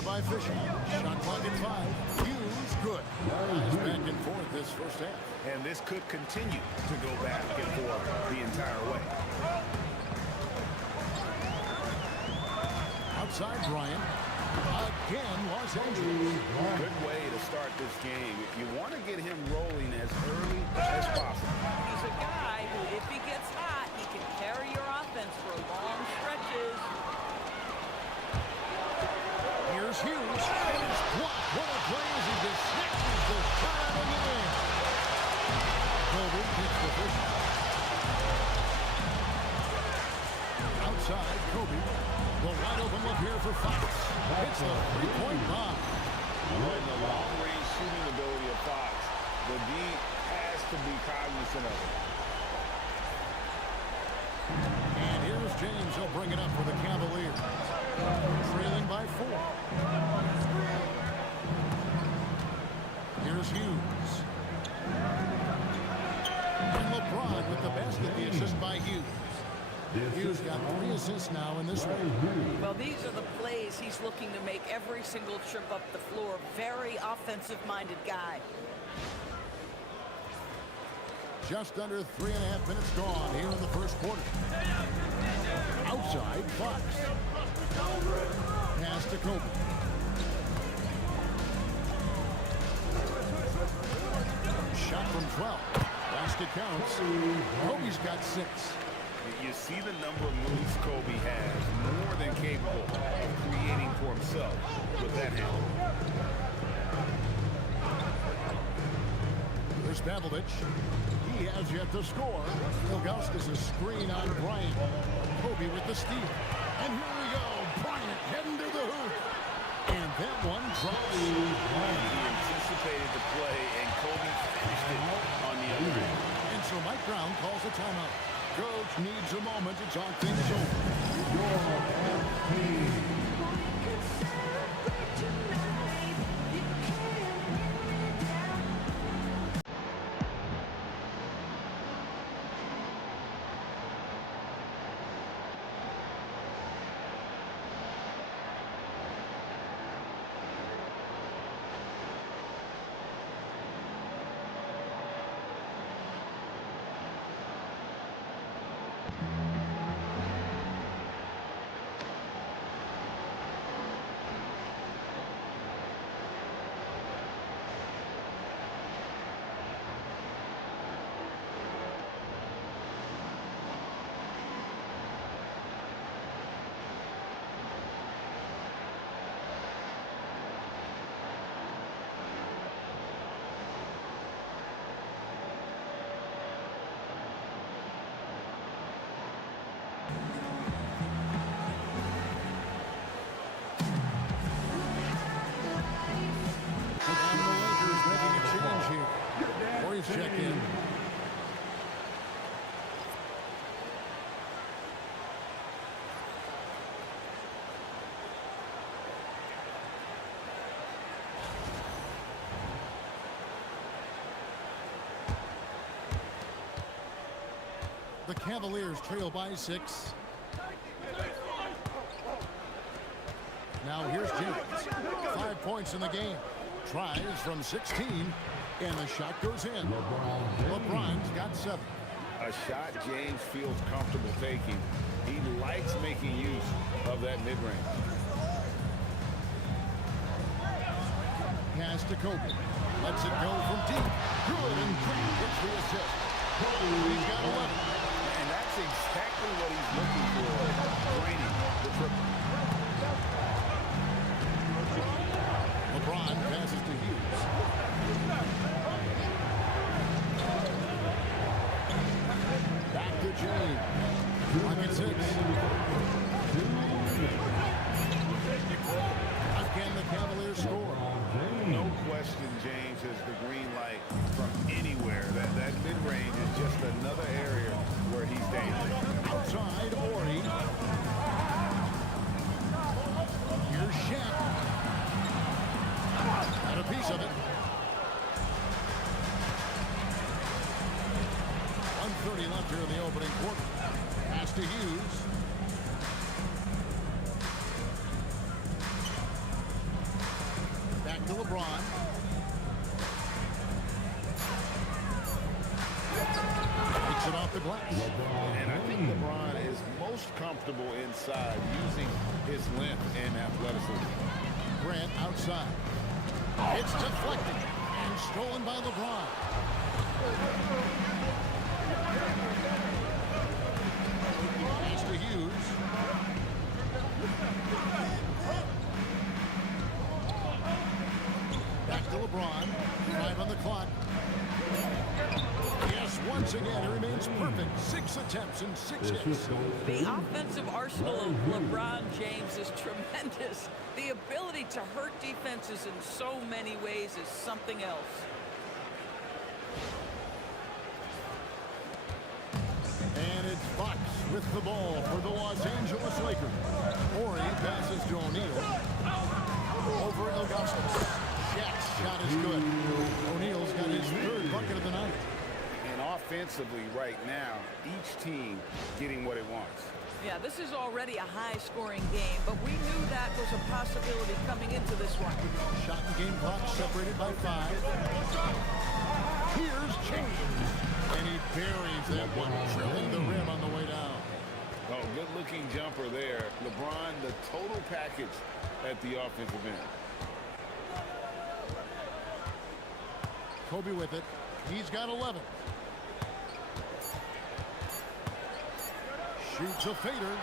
covered by Fisher. Shot clock at 5. Hughes, good. Guys back and forth this first half. And this could continue to go back and forth the entire way. Outside Bryant. Again, Los Angeles. Good way to start this game. You want to get him rolling as early as possible. He's a guy who, if he gets hot, he can carry your offense for long stretches. Here's Hughes. And it's blocked. What a play as he just snatches the shot out of the air. Kobe gets the Fisher. Outside, Kobe. The wide open look here for Fox. It's a three-point bomb. With the long-range shooting ability of Fox, the D has to be cognizant of it. And here's James. He'll bring it up for the Cavaliers. Trailing by 4. Here's Hughes. And LeBron with the basket, the assist by Hughes. Hughes got 3 assists now in this one. Well, these are the plays he's looking to make every single trip up the floor. Very offensive-minded guy. Just under 3.5 minutes gone here in the first quarter. Outside, Fox. Pass to Kobe. Shot from 12. Basket counts. Kobe's got 6. You see the number of moves Kobe has, more than capable of creating for himself with that handle. Here's Pavlovich. He has yet to score. Ilgauskas a screen on Bryant. Kobe with the steal. And here we go. Bryant heading to the hoop. And that one drops. He anticipated the play, and Kobe finished it on the other end. And so Mike Brown calls a timeout. Coach needs a moment to talk things over. Check in. The Cavaliers trail by 6. Now here's James. 5 points in the game. Tries from 16. And the shot goes in. LeBron's got 7. A shot James feels comfortable taking. He likes making use of that mid-range. Pass to Kobe. Lets it go from deep. Good, and Green gets the assist. He's got 11. And that's exactly what he's looking for. Draining the triple. LeBron passes to Hughes. Back to James. Pocket 6. Again, the Cavaliers score. No question James has the green light from anywhere. That mid-range is just another area where he's dangerous. Outside, Ori. Here's Shaq. Got a piece of it. 1:30 left here in the opening quarter. Pass to Hughes. to LeBron. Takes it off the glass. And I think LeBron is most comfortable inside using his length and athleticism. Grant outside. It's deflected and stolen by LeBron. Pass to Hughes. Back to LeBron. 5 on the clock. Yes, once again, it remains perfect. 6 attempts and 6 hits. The offensive arsenal of LeBron James is tremendous. The ability to hurt defenses in so many ways is something else. And it's Fox with the ball for the Los Angeles Lakers. Horry passes to O'Neal. Over Ilgauskas. Shaq's shot is good. O'Neal's got his 3rd bucket of the night. And offensively right now, each team getting what it wants. Yeah, this is already a high-scoring game, but we knew that was a possibility coming into this one. Shot and game clock separated by 5. Here's James. And he buries that one, drilling the rim on the way down. Oh, good-looking jumper there. LeBron, the total package at the offensive end. Kobe with it. He's got 11. Shoots a fader.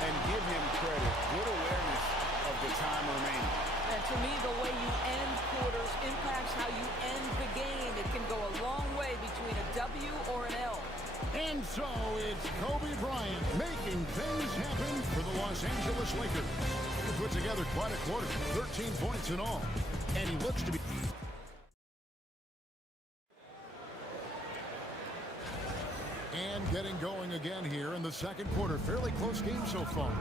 And give him credit. Good awareness of the time remaining. And to me, the way you end quarters impacts how you end the game. It can go a long way between a W or an L. And so it's Kobe Bryant making things happen for the Los Angeles Lakers. He put together quite a quarter, 13 points in all. And he looks to be... And getting going again here in the second quarter. Fairly close game so far.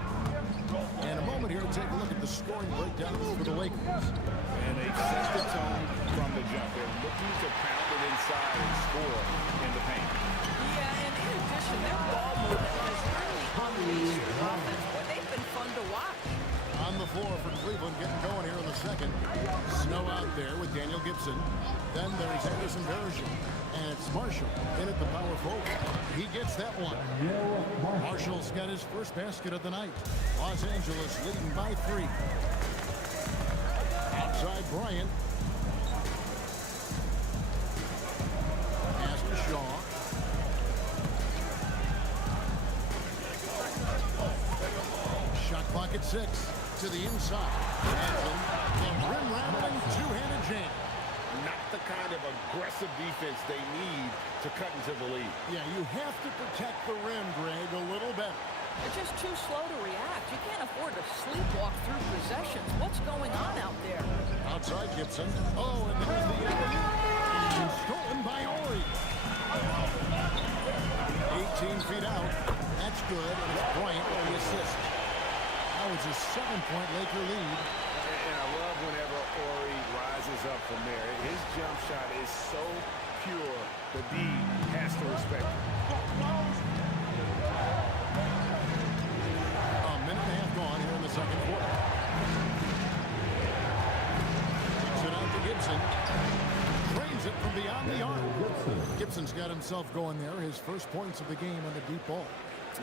And a moment here to take a look at the scoring breakdown for the Lakers. And they set the tone from the jump. They're looking to pound it inside and score in the paint. Yeah, and in addition, their ball movement has really unleashed the offense, but they've been fun to watch. On the floor for Cleveland, getting going here in the second. Snow out there with Daniel Gibson. Then there's Anderson Varejao. And it's Marshall in at the power forward. He gets that one. Marshall's got his first basket of the night. Los Angeles leading by 3. Outside Bryant. Pass to Shaw. Shot clock at 6. To the inside. And rim-rattling two-handed jam. Not the kind of aggressive defense they need to cut into the lead. Yeah, you have to protect the rim, Greg, a little better. They're just too slow to react. You can't afford to sleepwalk through possessions. What's going on out there? Outside Gibson. Oh, and there's the alley-oop. And stolen by Horry. 18 feet out. That's good. And it's Bryant with the assist. Now it's a 7-point Laker lead. And I love whenever Horry rises up from there. His jump shot is so pure, the D has to respect it. A minute and a half gone here in the second quarter. Kicks it out to Gibson. Drains it from beyond the arc. Gibson's got himself going there. His first points of the game on the deep ball.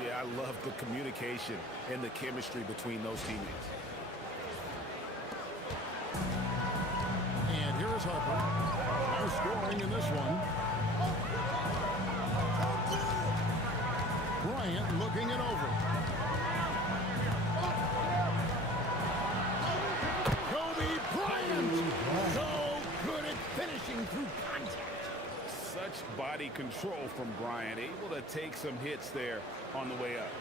Yeah, I love the communication and the chemistry between those teammates. And here is Harper. No scoring in this one. Bryant looking it over. Kobe Bryant! So good at finishing through contact. Such body control from Bryant, able to take some hits there on the way up.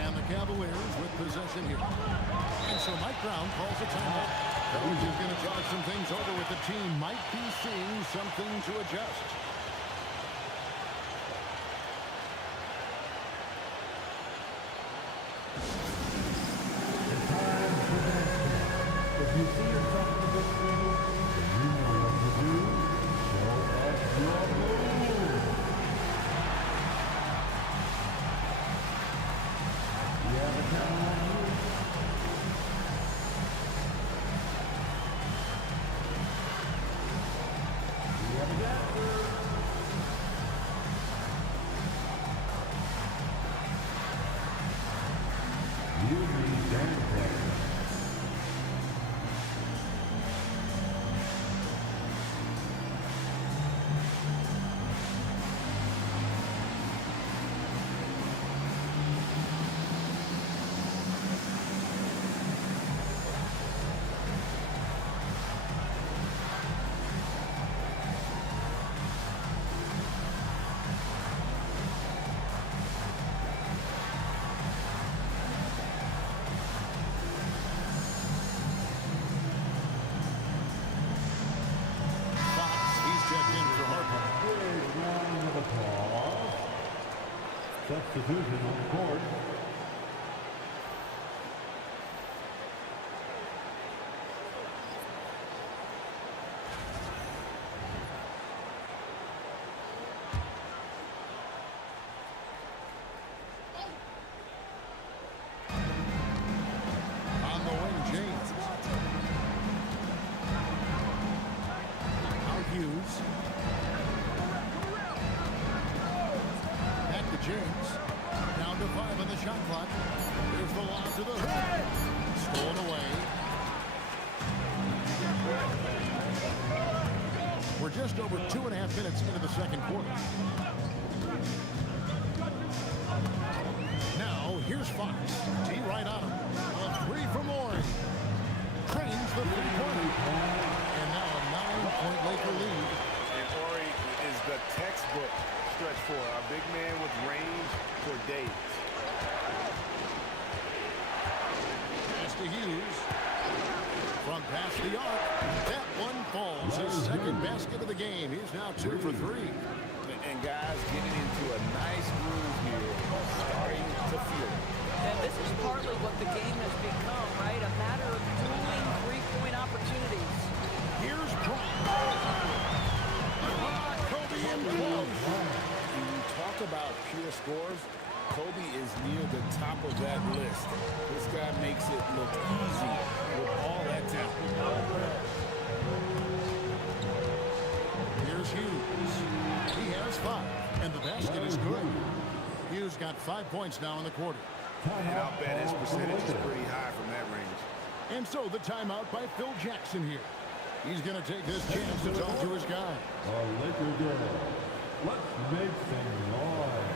And the Cavaliers with possession here. And so Mike Brown calls a timeout. Coach is going to talk some things over with the team. Might be seeing something to adjust. If you see yourself in this field, you know what to do. Show us your move. Substitution on the court. On the wing, James. Now Hughes. Back to James. Down to 5 on the shot clock. Here's the lob to the hoop. Stolen away. We're just over 2.5 minutes into the second quarter. Now, here's Fox. T right on him. A 3 from Ori. Trains the three-pointer. And now a 9-point Laker lead. And Ori is the textbook stretch four. A big man with range for days. Pass to Hughes. From past the arc. That one falls. His second basket of the game. He's now 2 for 3. And guys getting into a nice groove here, starting to feel it. And this is partly what the game has become, right? A matter of dueling three-point opportunities. Here's Bryant. Kobe in close. When you talk about pure scores, Kobe is near the top of that list. This guy makes it look easy with all that talent. Here's Hughes. He has 5, and the basket is good. Hughes got 5 points now in the quarter. And I'll bet his percentage is pretty high from that range. And so the timeout by Phil Jackson here. He's going to take this chance to talk to his guy. Our Laker girl. Let's make some noise.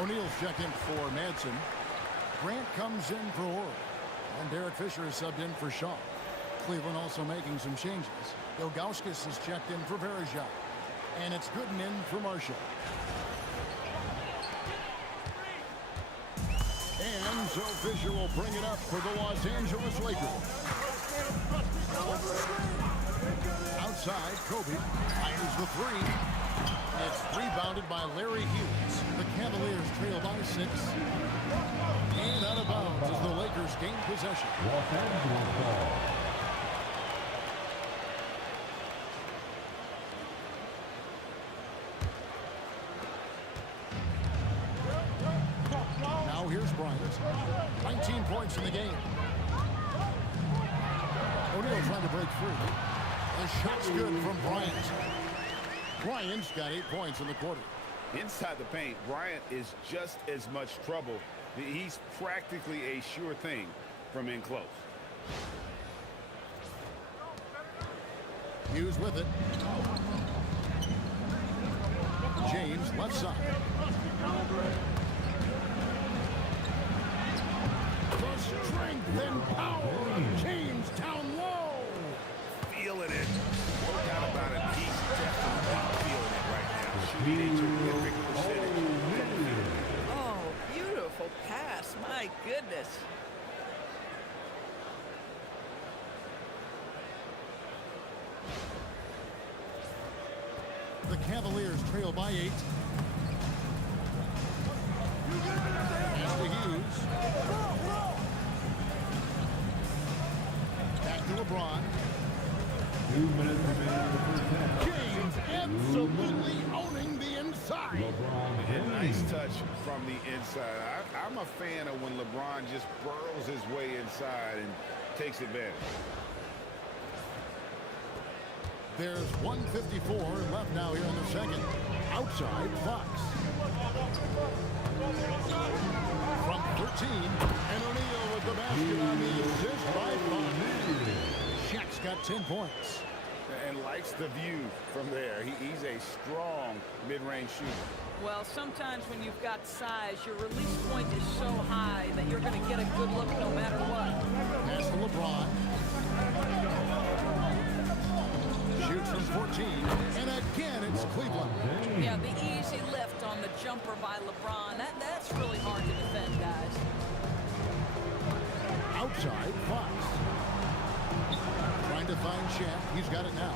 O'Neal's checked in for Madsen. Grant comes in for Orr. And Derek Fisher is subbed in for Shaw. Cleveland also making some changes. Ilgauskas is checked in for Verejao. And it's Gooden in for Marshall. And so Fisher will bring it up for the Los Angeles Lakers. Outside, Kobe fires the 3. It's rebounded by Larry Hughes. The Cavaliers trail by 6. And out of bounds as the Lakers gain possession. Los Angeles ball. Now here's Bryant. 19 points in the game. O'Neal trying to break free. The shot's good from Bryant. Bryant's got 8 points in the quarter. Inside the paint, Bryant is just as much trouble. He's practically a sure thing from in close. Hughes with it. James left side. The strength and power of James down low. Cavaliers trail by 8. Pass to Hughes. Back to LeBron. 2 minutes remaining in the first half. James absolutely owning the inside. LeBron A nice James. touch from the inside. I'm a fan of when LeBron just burrows his way inside and takes advantage. There's 1:54 left now here in the second. Outside, Fox. From 13, and O'Neal with the basket on the assist by Fox. Shaq's got 10 points. And likes the view from there. He's a strong mid-range shooter. Well, sometimes when you've got size, your release point is so high that you're going to get a good look no matter what. Pass to LeBron. Shoots from 14, and again it's Cleveland. Yeah, the easy lift on the jumper by LeBron. That's really hard to defend, guys. Outside, Fox. Trying to find Shaq. He's got it now.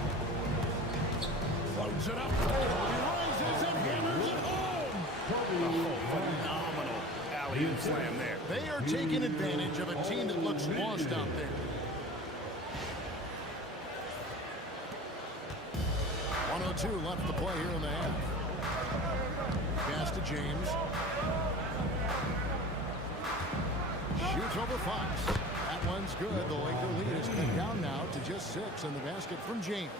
Floats it up. He rises and hammers it home. Phenomenal alley-oop slam there. They are taking advantage of a team that looks lost out there. 1:02 left to play here in the half. Pass to James. Shoots over Fox. That one's good. The Laker lead is cut down now to just 6 in the basket from James.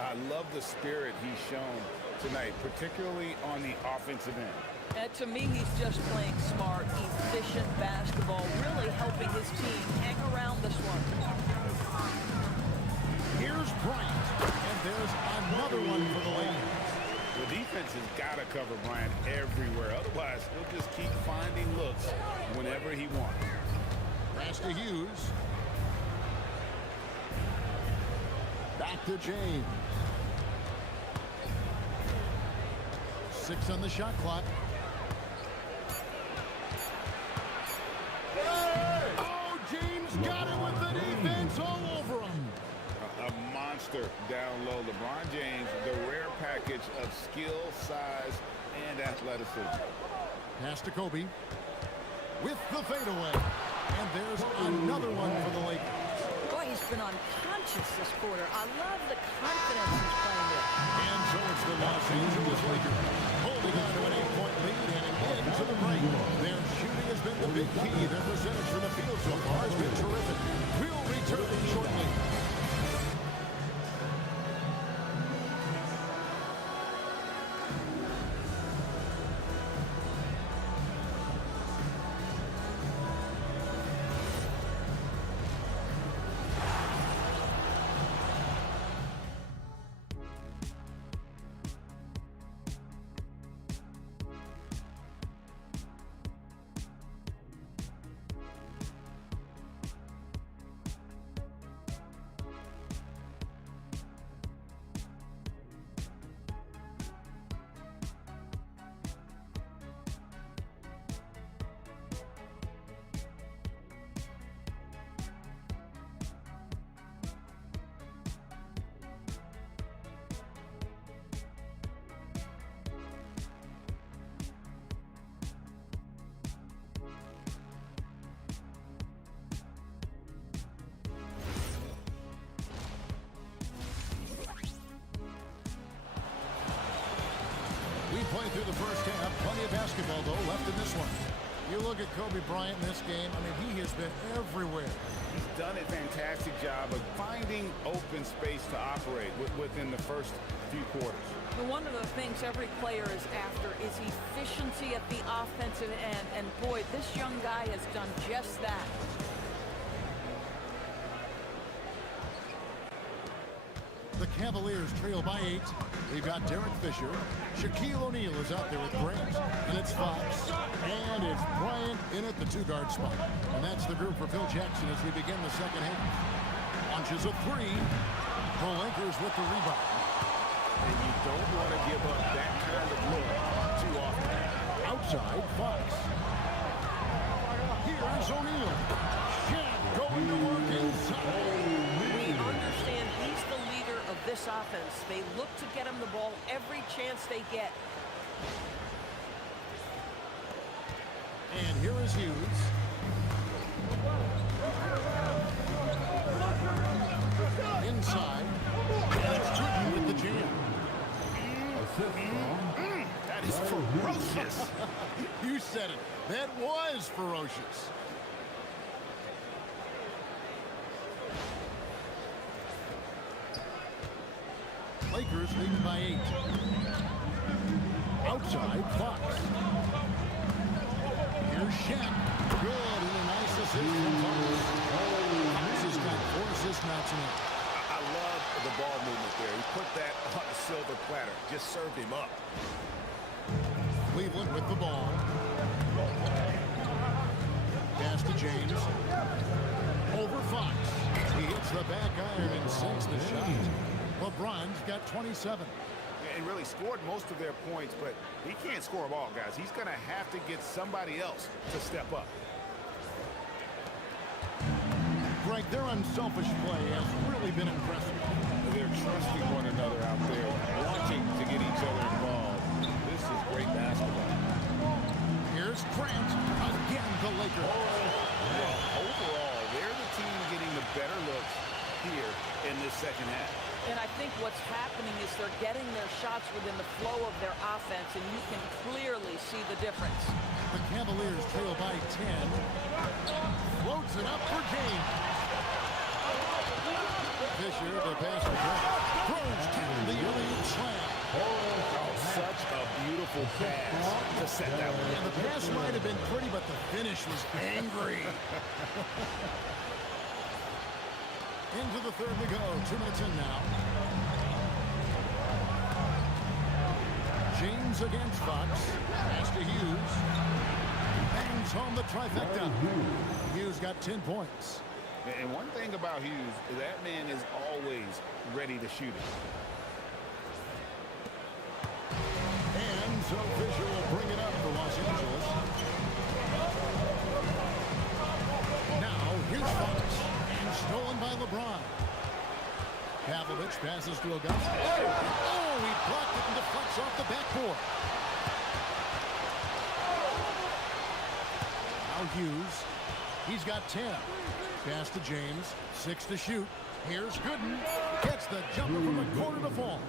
I love the spirit he's shown tonight, particularly on the offensive end. To me, he's just playing smart, efficient basketball, really helping his team hang around this one. Here's Bryant, and there's another one for the Lakers. The defense has got to cover Bryant everywhere. Otherwise, he'll just keep finding looks whenever he wants. Pass to Hughes. Back to James. 6 on the shot clock. Oh, James got it with the defense all over him. A monster down low. LeBron James, the rare package of skill, size, and athleticism. Pass to Kobe. With the fadeaway. And there's another one for the Lakers. Boy, he's been unconscious this quarter. I love the confidence he's playing with. And so it's the Los Angeles Lakers holding on to an 8-point lead and into the break. Their shooting has been the big key. Their percentage from the field so far has been terrific. We'll return shortly. We played through the first half. Plenty of basketball, though, left in this one. You look at Kobe Bryant in this game, I mean, he has been everywhere. He's done a fantastic job of finding open space to operate within the first few quarters. But one of the things every player is after is efficiency at the offensive end. And boy, this young guy has done just that. The Cavaliers trail by 8. We've got Derek Fisher. Shaquille O'Neal is out there with Grant. And it's Fox. And it's Bryant in at the 2-guard spot. And that's the group for Phil Jackson as we begin the second half. Launches a 3. The Lakers with the rebound. And you don't want to give up that kind of look too often. Outside, Fox. Here's O'Neal. Shaq going to work inside. We understand he's the leader of this this offense. They look to get him the ball every chance they get. And here is Hughes. Inside. And it's Jordan with the jam. That is ferocious. You said it. That was ferocious. Lakers leading by 8. Outside, Fox. Here's Shaq. Good, and a nice assist from Fox. Fox has got 4 assists now tonight. I love the ball movement there. He put that on a silver platter. Just served him up. Cleveland with the ball. Pass to James. Over Fox. He hits the back iron and sinks the shot. LeBron's got 27. And really scored most of their points, but he can't score them all, guys. He's going to have to get somebody else to step up. Greg, their unselfish play has really been impressive. They're trusting one another out there, wanting to get each other involved. This is great basketball. Here's Grant. Again, the Lakers. Overall, they're the team getting the better looks here in this second half. And I think what's happening is they're getting their shots within the flow of their offense, and you can clearly see the difference. The Cavaliers trail by 10. Floats it up for James. Fisher, the pass to Grant. Throws down the early slam. Oh, such a beautiful pass to set that one. And the pass might have been pretty, but the finish was angry. Into the third to go. 2 minutes in now. James against Fox. Pass to Hughes. Bangs home the trifecta. Hughes got 10 points. And one thing about Hughes, that man is always ready to shoot it. And so Fisher will bring it up for Los Angeles. Now here's Fox. And stolen by LeBron. Pavlovich passes to Augusta. Oh, he blocked it and deflects off the backboard. Now Hughes. He's got 10. Pass to James. 6 to shoot. Here's Gooden. Gets the jumper from the quarter to fall.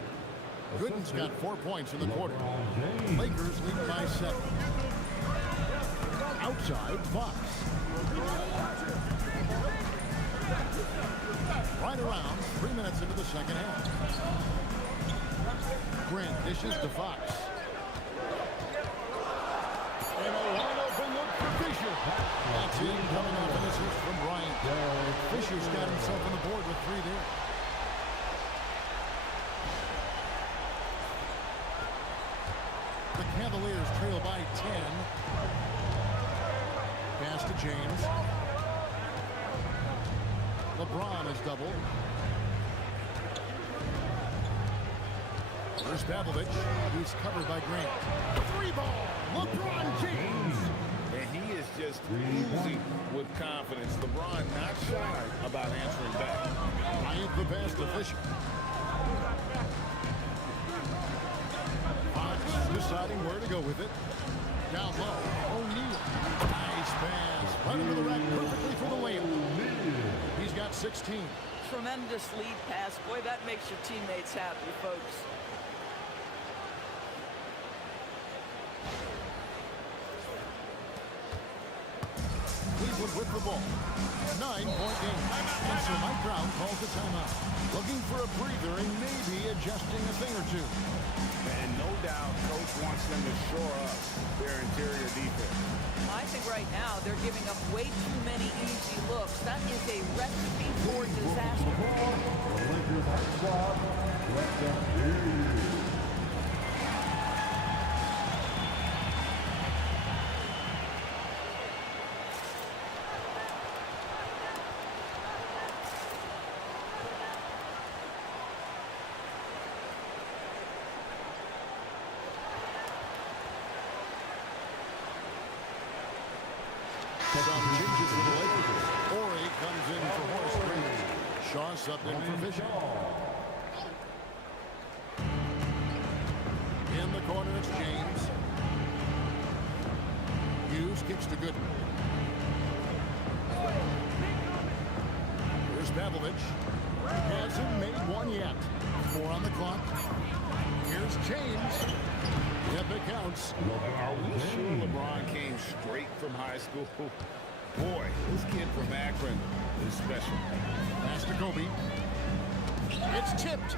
Gooden's got 4 points in the quarter. Lakers lead by 7. Outside, Fox. Right around 3 minutes into the second half. Grant dishes to Fox. And a wide open look for Fisher. That's in coming off an assist from Bryant. Fisher's got himself on the board with 3 there. The Cavaliers trail by 10. Pass to James. LeBron is doubled. There's Pavlovich. He's covered by Grant. 3-ball. LeBron James. And he is just oozing with confidence. LeBron not shy about answering back. Bryant the pass to Fisher. Fox deciding where to go with it. Down low. O'Neal. Nice pass. Right into the rack perfectly for the layup. He's got 16. Tremendous lead pass. Boy, that makes your teammates happy, folks. Cleveland with the ball. 9-point game. And so Mike Brown calls the timeout. Looking for a breather and maybe adjusting a thing or two. And no doubt, Coach wants them to shore up their interior defense. I think right now they're giving up way too many easy looks. That is a recipe for disaster. Some changes for the Lakers. Horry comes in for Horace Grant. Shaw subbed in for Fisher. In the corner, it's James. Hughes kicks to Gooden. Here's Pavlovich. Hasn't made one yet. 4 on the clock. Here's James. Yep, it counts. Are we sure LeBron came straight from high school? Boy, this kid from Akron is special. Pass to Kobe. It's tipped.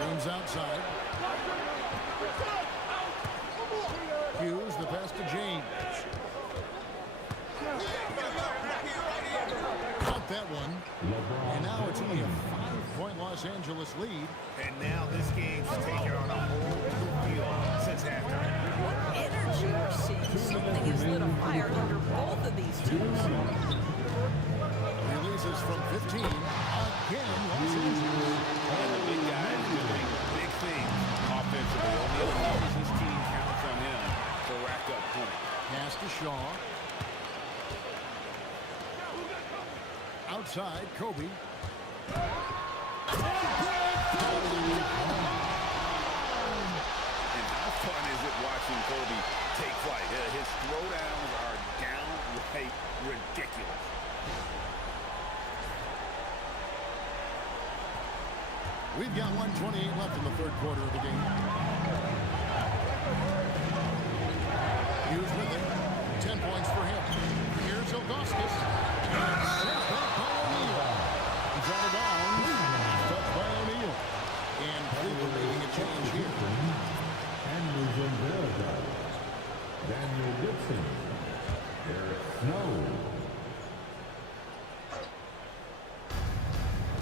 James outside. Hughes, the pass to James. Caught that one. And now it's only a 5-point Los Angeles lead. And now this game's taken on a whole new feel since halftime. What energy you're seeing. Something has lit a fire under both of these teams. Releases from 15. Again, Los Angeles. And the big guy is doing big things offensively. O'Neal knows his team counts on him to rack up points. Pass to Shaw. Outside, Kobe. And how fun is it watching Kobe take flight? His throwdowns are downright ridiculous. We've got 1:28 left in the third quarter of the game. Hughes with it. 10 points for him. Here's Ilgauskas. Sent back by O'Neal. He's out of bounds. Touched by O'Neal. And Cleveland making a change here. Andrews and Verga. Daniel Gibson. Eric Snow.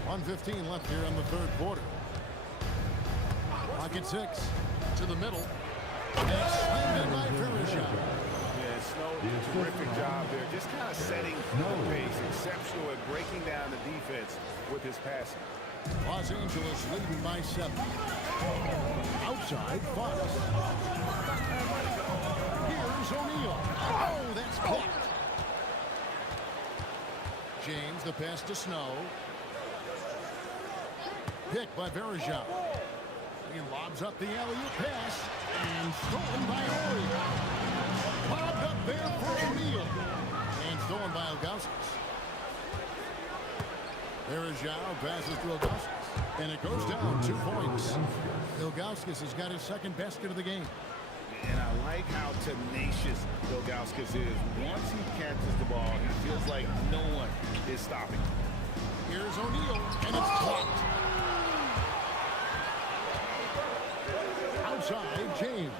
1:15 left here in the third quarter. Pocket 6 to the middle. And it's slammed in by Verga. Yeah, Snow did a terrific job there. Just kind of setting the pace. Exceptional at breaking down the defense with his passing. Los Angeles leading by 7. Outside, Fox. Here's O'Neal. Oh, that's blocked. James, the pass to Snow. Picked by Verja. He lobs up the alley-oop pass. And stolen by Ori. Bobbed up there for O'Neal. And stolen by Ilgauskas. Verja passes to Ilgauskas. And it goes down 2 points. Ilgauskas has got his second basket of the game. And I like how tenacious Ilgauskas is. Once he catches the ball, he feels like no one is stopping. Here's O'Neal, and it's blocked. Outside, James.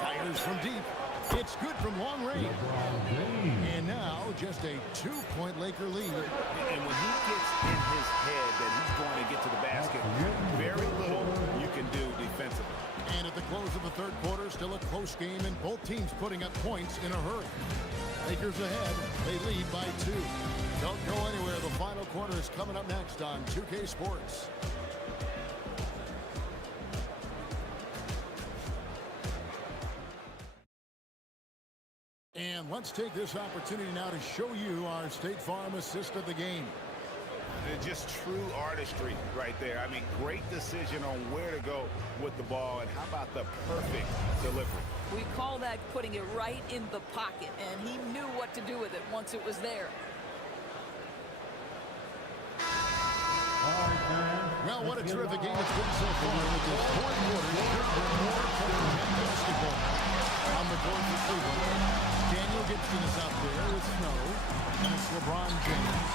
Fires from deep. It's good from long range. And now just a 2-point Laker lead. And when he gets in his head that he's going to get to the basket, very little you can do defensively. And at the close of the third quarter, still a close game, and both teams putting up points in a hurry. Lakers ahead. They lead by 2. Don't go anywhere. The final quarter is coming up next on 2K Sports. And let's take this opportunity now to show you our State Farm assist of the game. Just true artistry right there. I mean, great decision on where to go with the ball, and how about the perfect delivery? We call that putting it right in the pocket, and he knew what to do with it once it was there. Well, what a terrific game it's been so far with this fourth quarter. More than basketball. On the board for Cleveland, Daniel Gibson is out there with Snow. And it's LeBron James.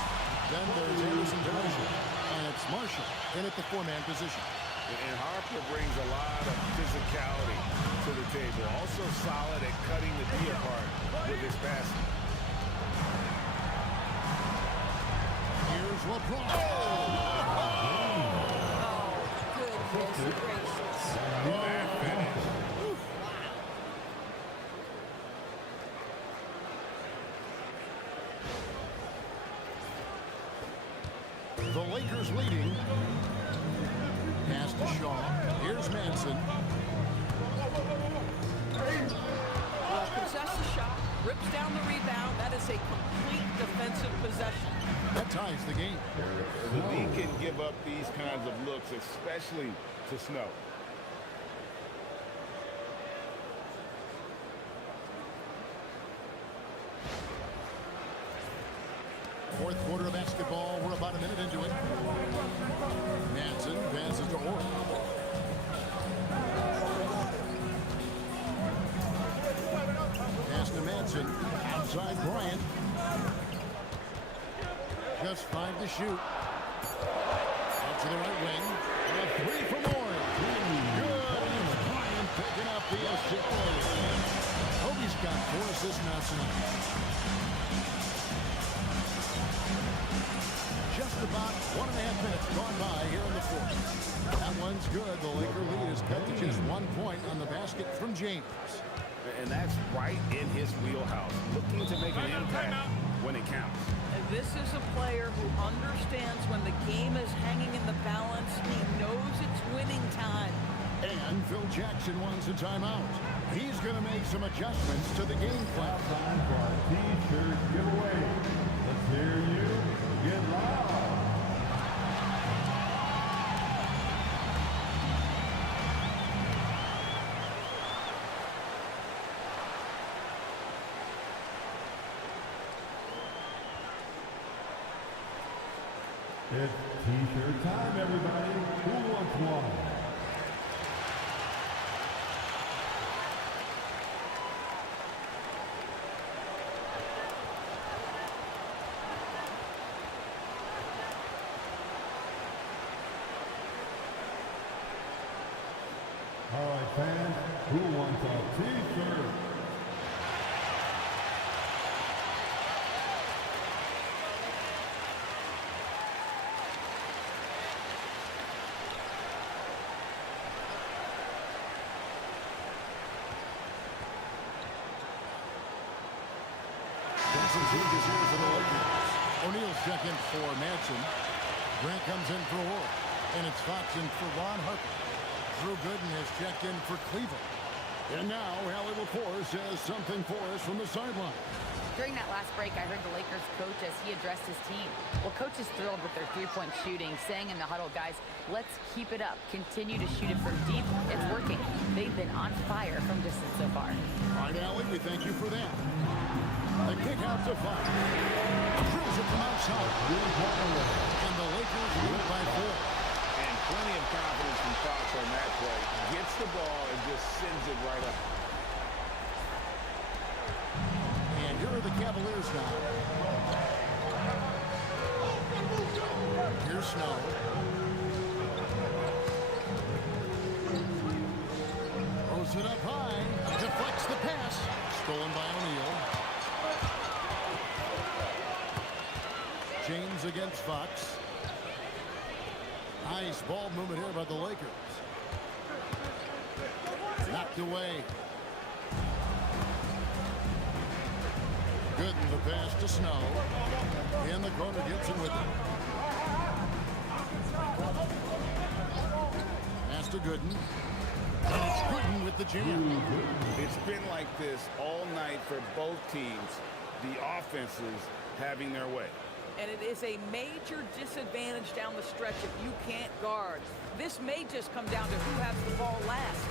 Then there's Anderson Varejao. And it's Marshall in at the 4-man position. And Harper brings a lot of physicality to the table. Also solid at cutting the D apart with his passing. Here's LeBron. Oh, goodness gracious. That finish. The Lakers leading. Pass to Shaw. Here's Manson. Possess the shot, rip Knocks down the rebound. That is a complete defensive possession. That ties the game. The league can give up these kinds of looks, especially to Snow. Fourth quarter of basketball. We're about a minute into it. Manson passes to Orr. Pass to Manson. Outside Bryant. Just 5 to shoot. Out to the right wing. And a 3 from Orr. Good. And Bryant picking up the assist. Kobe's got 4 assists now tonight. Just about 1.5 minutes gone by here in the fourth. That one's good. The Laker lead is cut to just 1 point on the basket from James. And that's right in his wheelhouse. Looking to make an impact when it counts. And this is a player who understands when the game is hanging in the balance. He knows it's winning time. And Phil Jackson wants a timeout. He's going to make some adjustments to the game plan. Time for our T-shirt giveaway. Let's hear you get loud. It's T-shirt time, everybody. Who wants one? All right, fans, who wants a T-shirt? Benson changes here for the Lakers. O'Neal's check in for Manson. Grant comes in for Orr. And it's Fox in for Ron Harper. Drew Gooden has checked in for Cleveland. And now, Allie LaForce has something for us from the sideline. During that last break, I heard the Lakers coach as he addressed his team. Well, coach is thrilled with their three-point shooting, saying in the huddle, guys, let's keep it up. Continue to shoot it from deep. It's working. They've been on fire from distance so far. All right, Allie, we thank you for that. The kick out to Fox. Drills it from outside. And the Lakers lead by 4. And plenty of confidence from Fox on that play. Gets the ball and just sends it right up. And here are the Cavaliers now. Here's Snow. Throws it up high. Deflects the pass. Stolen by O'Neal. James against Fox. Nice ball movement here by the Lakers. Knocked away. Gooden the pass to Snow. In the corner, gets it with it. Pass to Gooden. And it's Gooden with the jam. It's been like this all night for both teams. The offenses having their way. And it is a major disadvantage down the stretch if you can't guard. This may just come down to who has the ball last.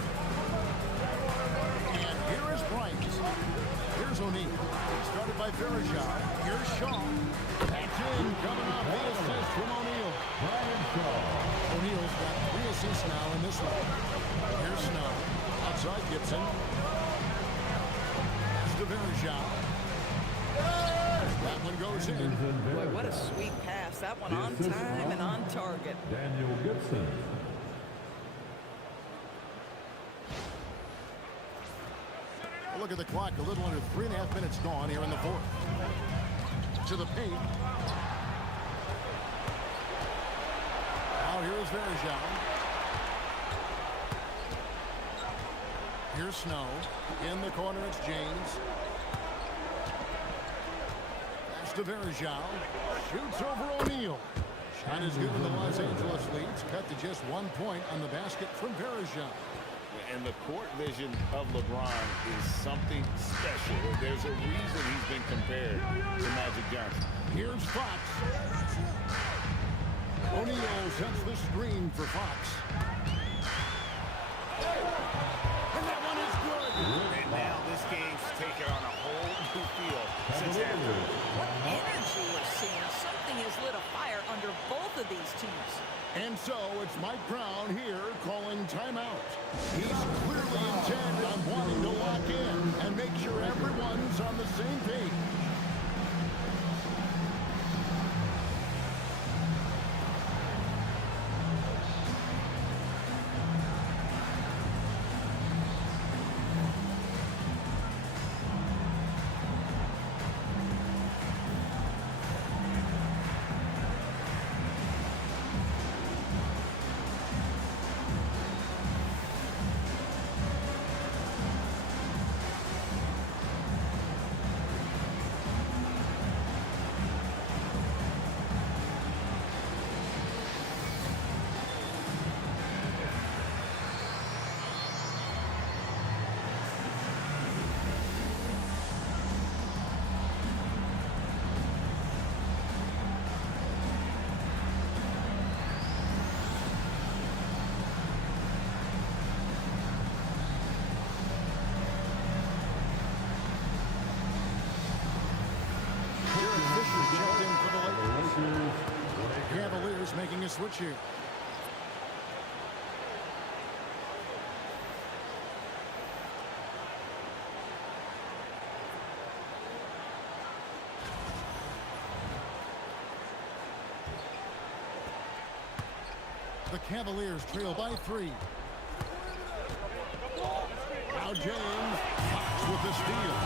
And here is Bryant. Here's O'Neal. Started by Verajah. Here's Shaw. That's in. Coming off the assist from O'Neal. Brian Shaw. O'Neal's got 3 assists now in this one. Here's Snow. Outside Gibson. That's to Verajah. That one goes in. Boy, what a sweet pass. That one on time and on target. Daniel Gibson. Look at the clock. A little under 3.5 minutes gone here in the fourth. To the paint. Now here's Verajah. Here's Snow. In the corner, it's James. Pass to Verajah. Shoots over O'Neal. Shot is good in the Los Angeles leads. Cut to just 1 point on the basket from Verajah. And the court vision of LeBron is something special. There's a reason he's been compared to Magic Johnson. Here's Fox. O'Neal sets the screen for Fox. And that one is good. And now this game's taken on a whole new feel since halftime. What energy we're seeing. Something has lit a fire under both of these teams. And so it's Mike Brown here calling timeout. He's clearly intent on wanting to lock in and make sure everyone's on the same page. Checked in for the Lakers. Cavaliers making a switch here. The Cavaliers trail by 3. Now James Fox with the steal.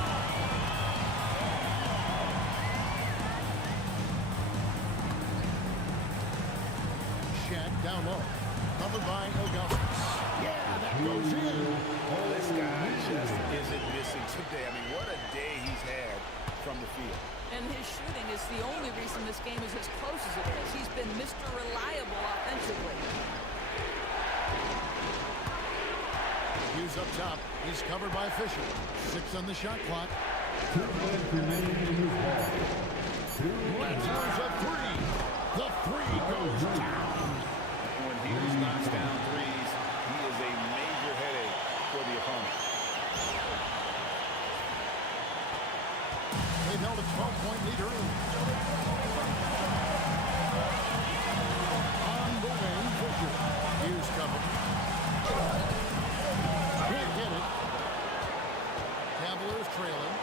Down low. Covered by Augustus. Yeah, that goes in. This guy just isn't missing today. I mean, what a day he's had from the field. And his shooting is the only reason this game is as close as it is. He's been Mr. Reliable offensively. Hughes up top. He's covered by Fisher. 6 on the shot clock. 2 minutes remaining in this ball. Lanzar's a 3. The 3 goes down. When Hughes knocks down threes, he is a major headache for the opponent. They've held a 12-point lead early. On the wing, Fisher. Hughes covered. Can't get it. Cavaliers trailing.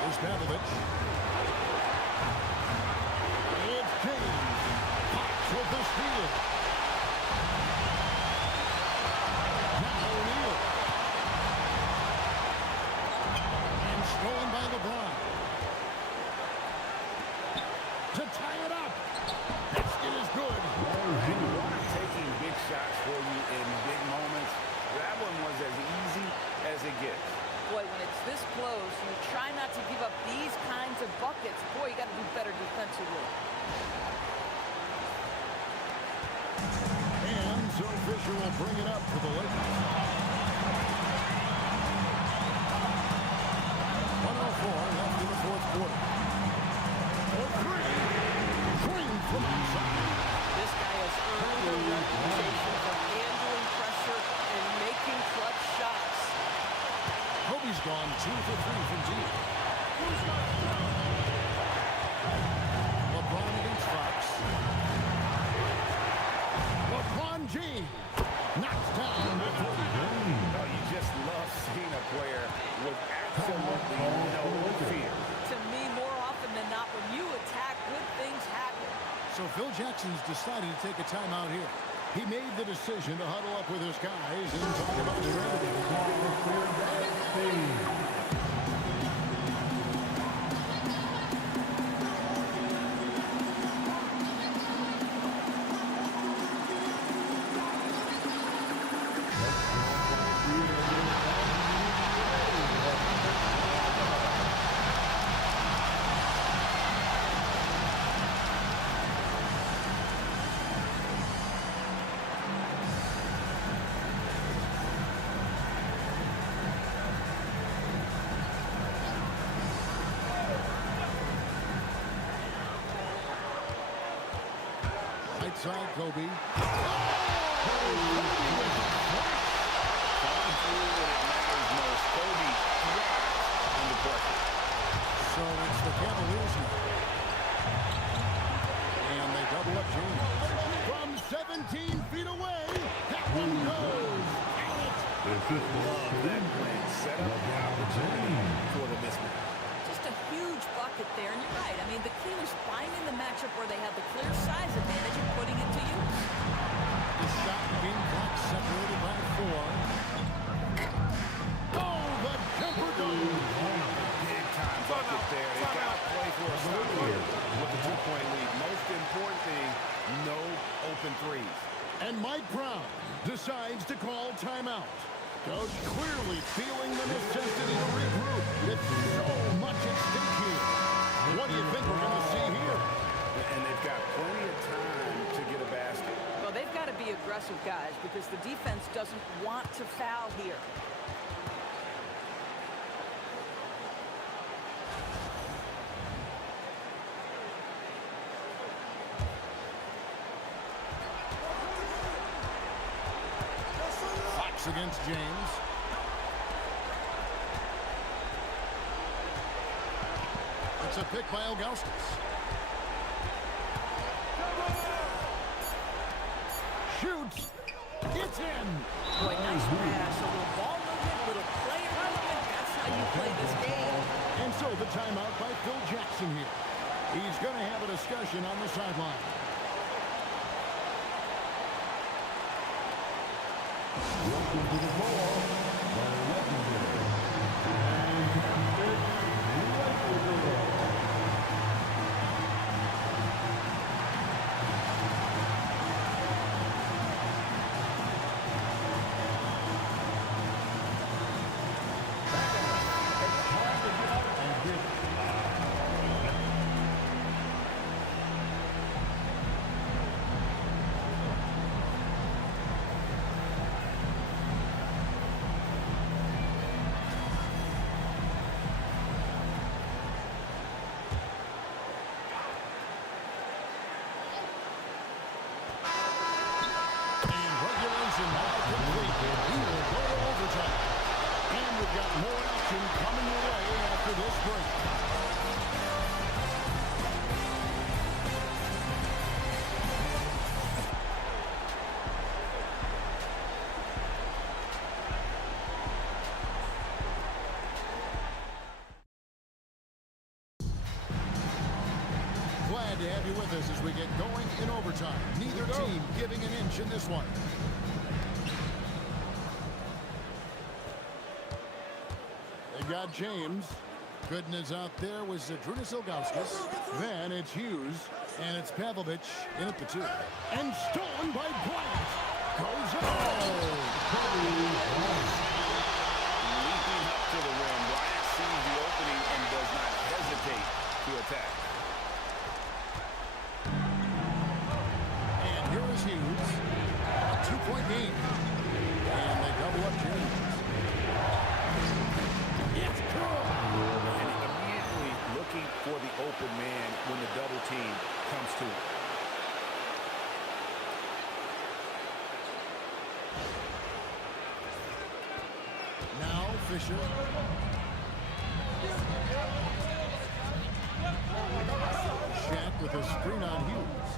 Here's Pavlovich. It's James. Fox with the steal. Now O'Neal. And stolen by LeBron. To tie it up. That skin is good. Taking big shots for you in big moments. That one was as easy as it gets. Boy, when it's this close, you try not to give up these kinds of buckets. Boy, you got to do better defensively. And so Fisher will bring it up for the Lakers. 1:04 left in the fourth quarter. For 3. Green from outside. This guy has earned a reputation for handling pressure and making clutch shots. Kobe's gone 2 for 3 from deep. LeBron against Fox. LeBron James knocks down the 3. Oh, you just love seeing a player with absolutely no fear. To me, more often than not, when you attack, good things happen. So Phil Jackson's decided to take a timeout here. He made the decision to huddle up with his guys and talk about strategy. side, Kobe. Coming through when it matters most. Kobe thrives under pressure. So it's the Cavaliers now. And they double up James. From 17 feet away, that one goes. Love that plan. Set up the opportunity for the mismatch. Just a huge bucket there, and you're right. I mean, the key was finding the matchup where they have the clear size advantage and putting it to use. The shot being clock separated by 4. Oh, the jumper goes. Big time bucket there. They got to play for a stop here with the 2-point lead. Most important thing, no open threes. And Mike Brown decides to call timeout. Coach clearly feeling the necessity to regroup. It's so much at stake here. What do you think we're going to see here? And they've got plenty of time to get a basket. Well, they've got to be aggressive, guys, because the defense doesn't want to foul here. Fox against James. It's a pick by Ilgauskas. Shoots. It's in. Boy, nice pass. A little ball movement, a little player movement. That's how you play this game. And so the timeout by Phil Jackson here. He's going to have a discussion on the sideline. Welcome to the ball, the legendary Glad to have you with us as we get going in overtime. Neither team giving an inch in this one. They got James. Goodness out there was Zydrunas Ilgauskas. Then it's Hughes. And it's Pavlovic in at the 2. And stolen by Bryant. Goes Leaping up to the rim. Bryant sees the opening and does not hesitate to attack. And here is Hughes. A 2-point game. And they double up James. It's good. And immediately looking for the open man when the double team comes to him. Now Fisher. Shaq with a screen on Hughes.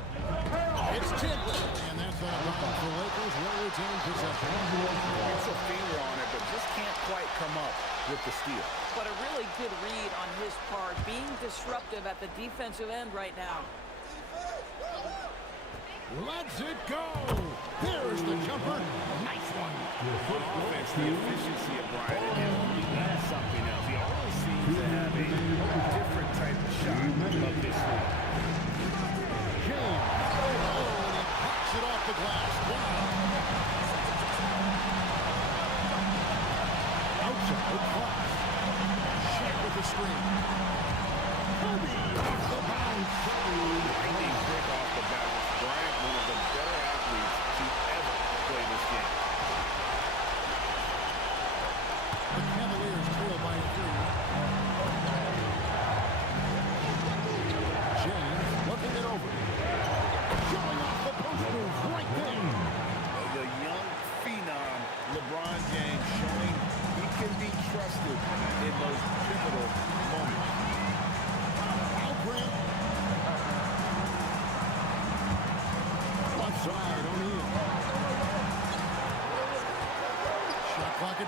It's tipped. And that's on a foul for Lakers. Will retain possession. Gets a finger on it, but just can't quite come up with the steal. But a really good read on his part, being disruptive at the defensive end right now. Lets it go. There's the jumper. Nice one. On offense, the efficiency of Bryant is something else. He always seems to have a different type of shot up his sleeve. James. Oh, and he pops it off the glass. Wow. Outside Fox. Shaq with the screen. Kobe off the bounce. Lightning quick off the bounce. Bryant, one of the better athletes to ever play this game. The Cavaliers trail by 3. James looking it over. Showing off the post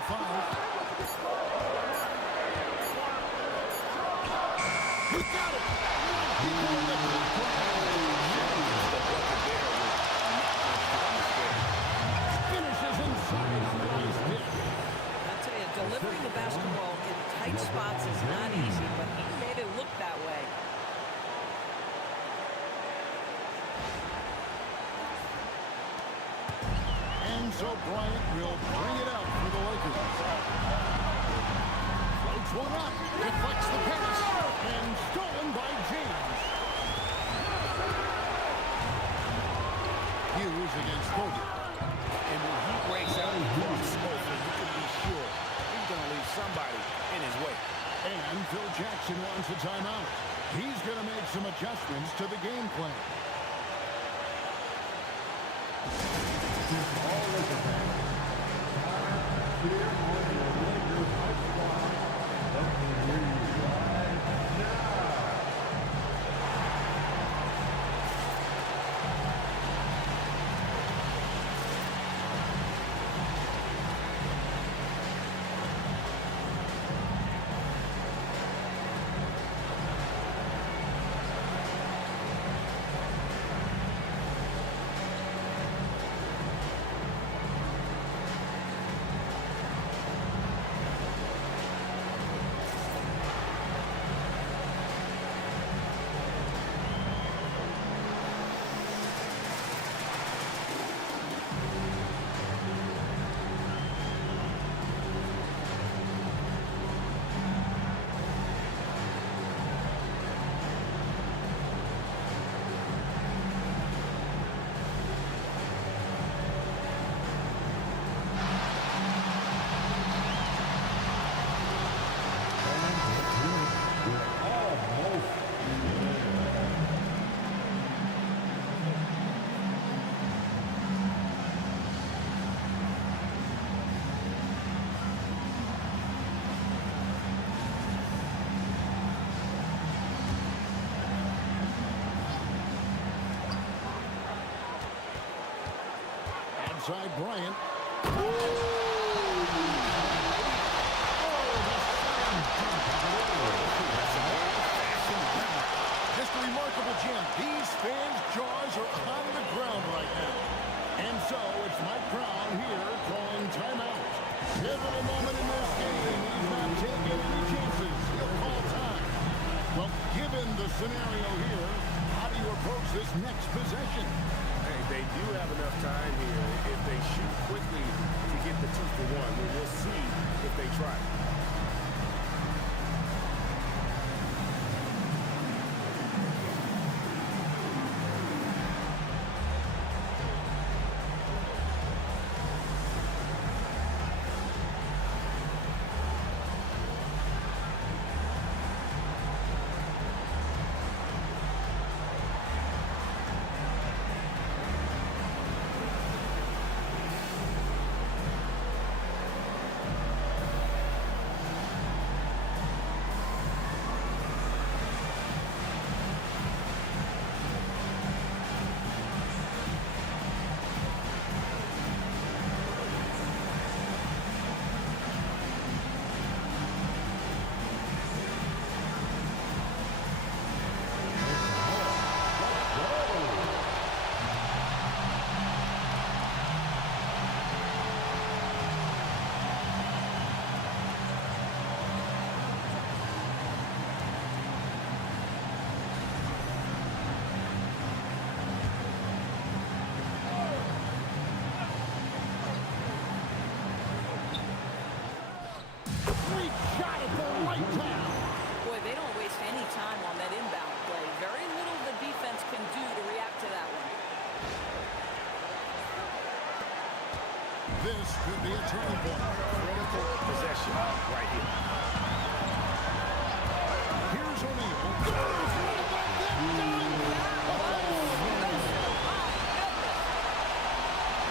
5. He got it. He's going to finishes inside the ice pit. I'll tell you, delivering the basketball in tight spots is not easy, but he made it look that way. And so Bryant will bring it out for the Lakers. Floats one up, deflects the pass, and stolen by James. Hughes against Kobe. And when he breaks out across Scoreboard, you can be sure he's going to leave somebody in his way. And Phil Jackson wants a timeout. He's going to make some adjustments to the game plan. All Laker fans, time here on the Lakers hotline. Let me hear you right now. Inside Bryant. Just a remarkable jam. These fans' jaws are on the ground right now. And so it's Mike Brown here calling timeout. Pivotal moment in this game. He's not taking any chances. He'll call time. Well, given the scenario here, how do you approach this next possession? Hey, they do have enough time here. If they shoot quickly to get the 2-for-1, then we'll see if they try. This could be a turning point. Critical possession right here. Here's O'Neal.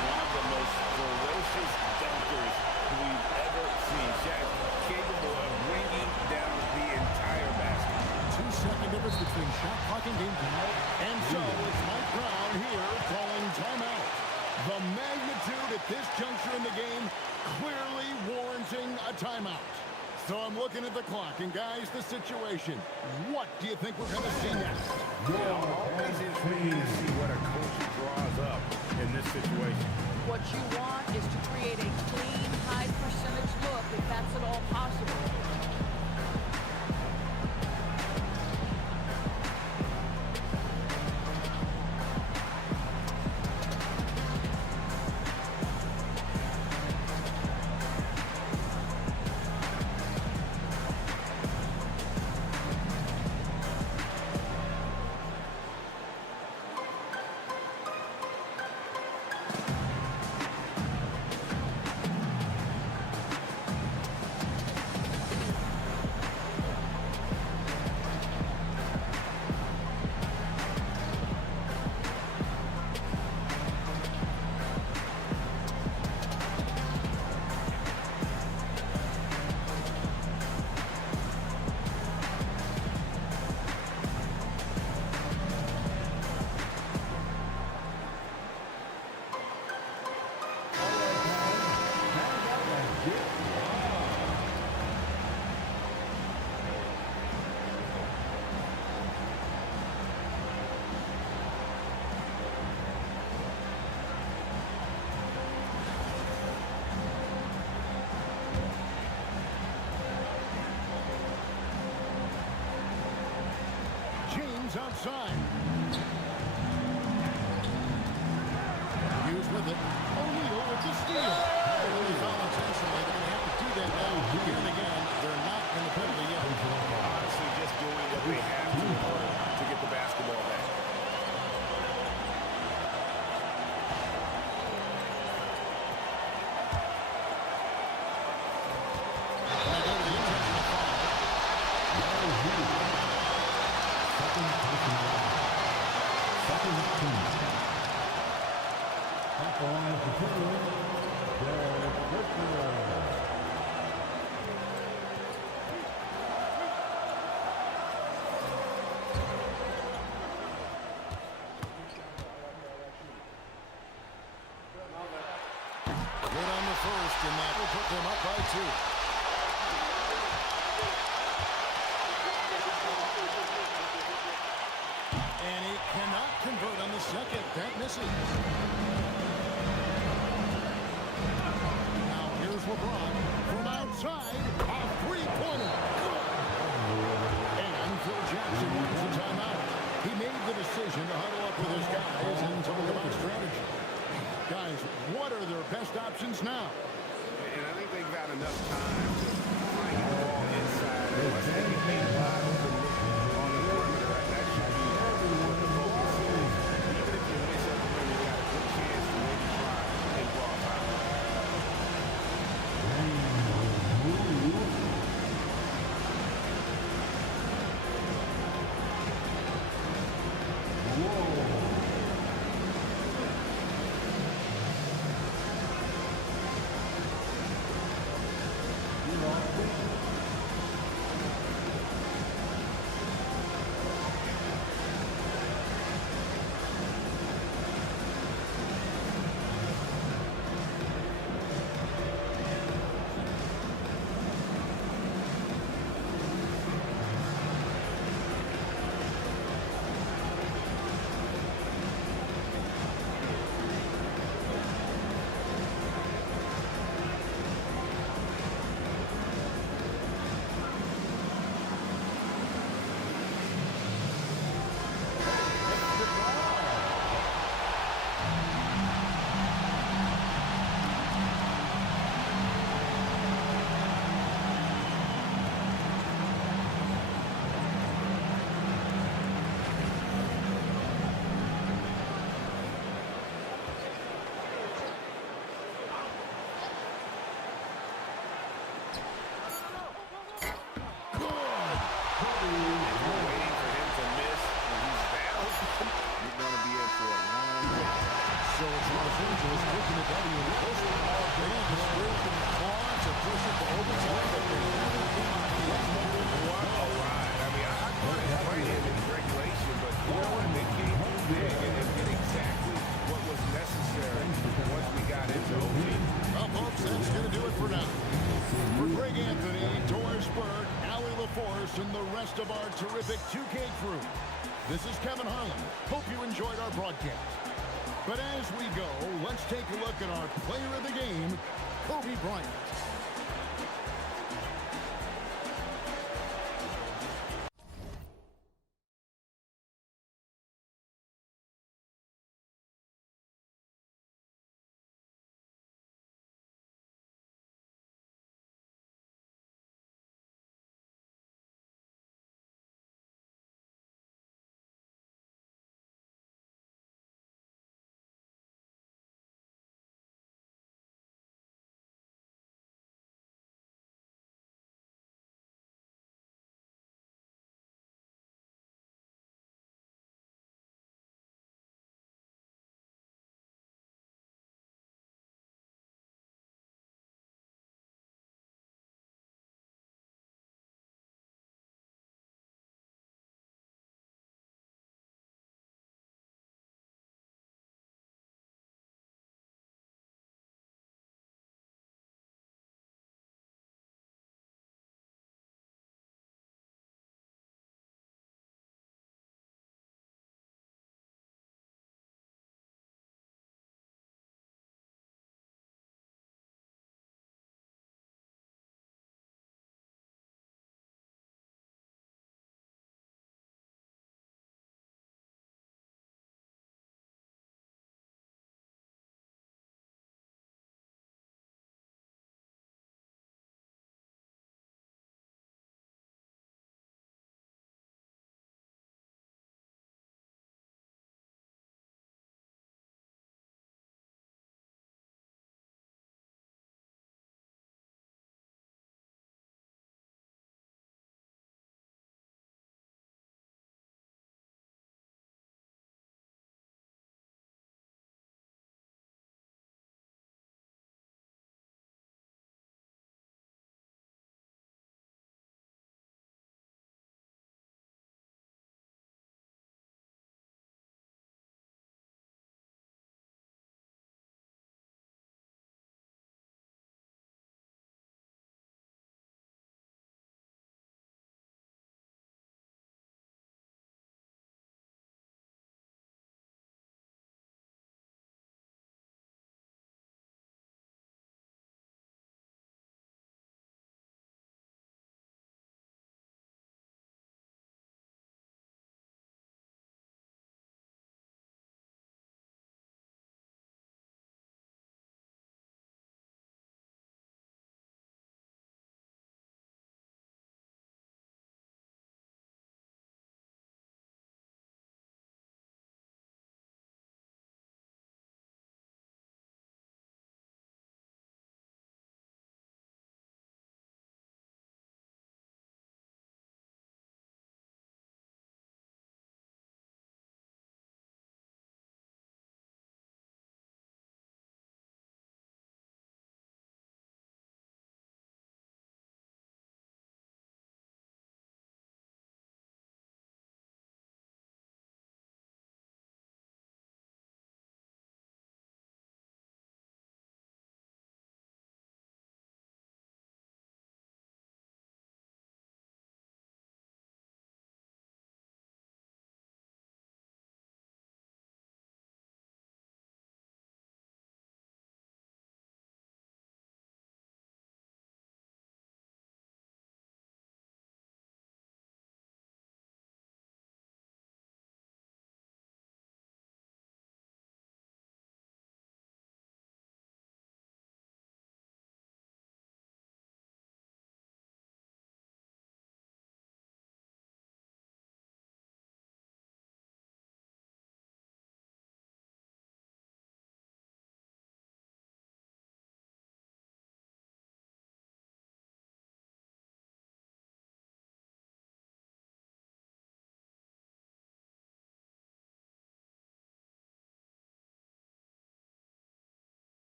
One of the most ferocious dunkers we've ever seen. Shaq capable of bringing down the entire basket. 2-second difference between shot clock and game time. And so it's Mike Brown here calling timeout. The magnitude at this juncture in the game clearly warrants using a timeout. So I'm looking at the clock, and guys, the situation. What do you think we're going to see next? Always intriguing to see what a coach draws up in this situation. What you want is to create a clean, high percentage look if that's at all possible. Outside. Hughes with it. O'Neal with the steal. Really foul intentionally. They're going to have to do that now. Again and again, they're not in the penalty yet. Honestly, just doing what they have to in order to get the basketball back. And that will put them up by 2. And he cannot convert on the second. That misses. Now here's LeBron from outside. A three-pointer. And Phil Jackson wants a timeout. He made the decision to huddle up with his guys and talk about strategy. Guys, what are their best options now? And I think they've got enough time to find the ball inside. Unless they can make a wide open look on the perimeter, that should be what the focus is. Even if you miss at the rim, you got a good chance to maybe try and draw a foul. us and the rest of our terrific 2K crew. This is Kevin Harlan. Hope you enjoyed our broadcast. But as we go, let's take a look at our player of the game, Kobe Bryant.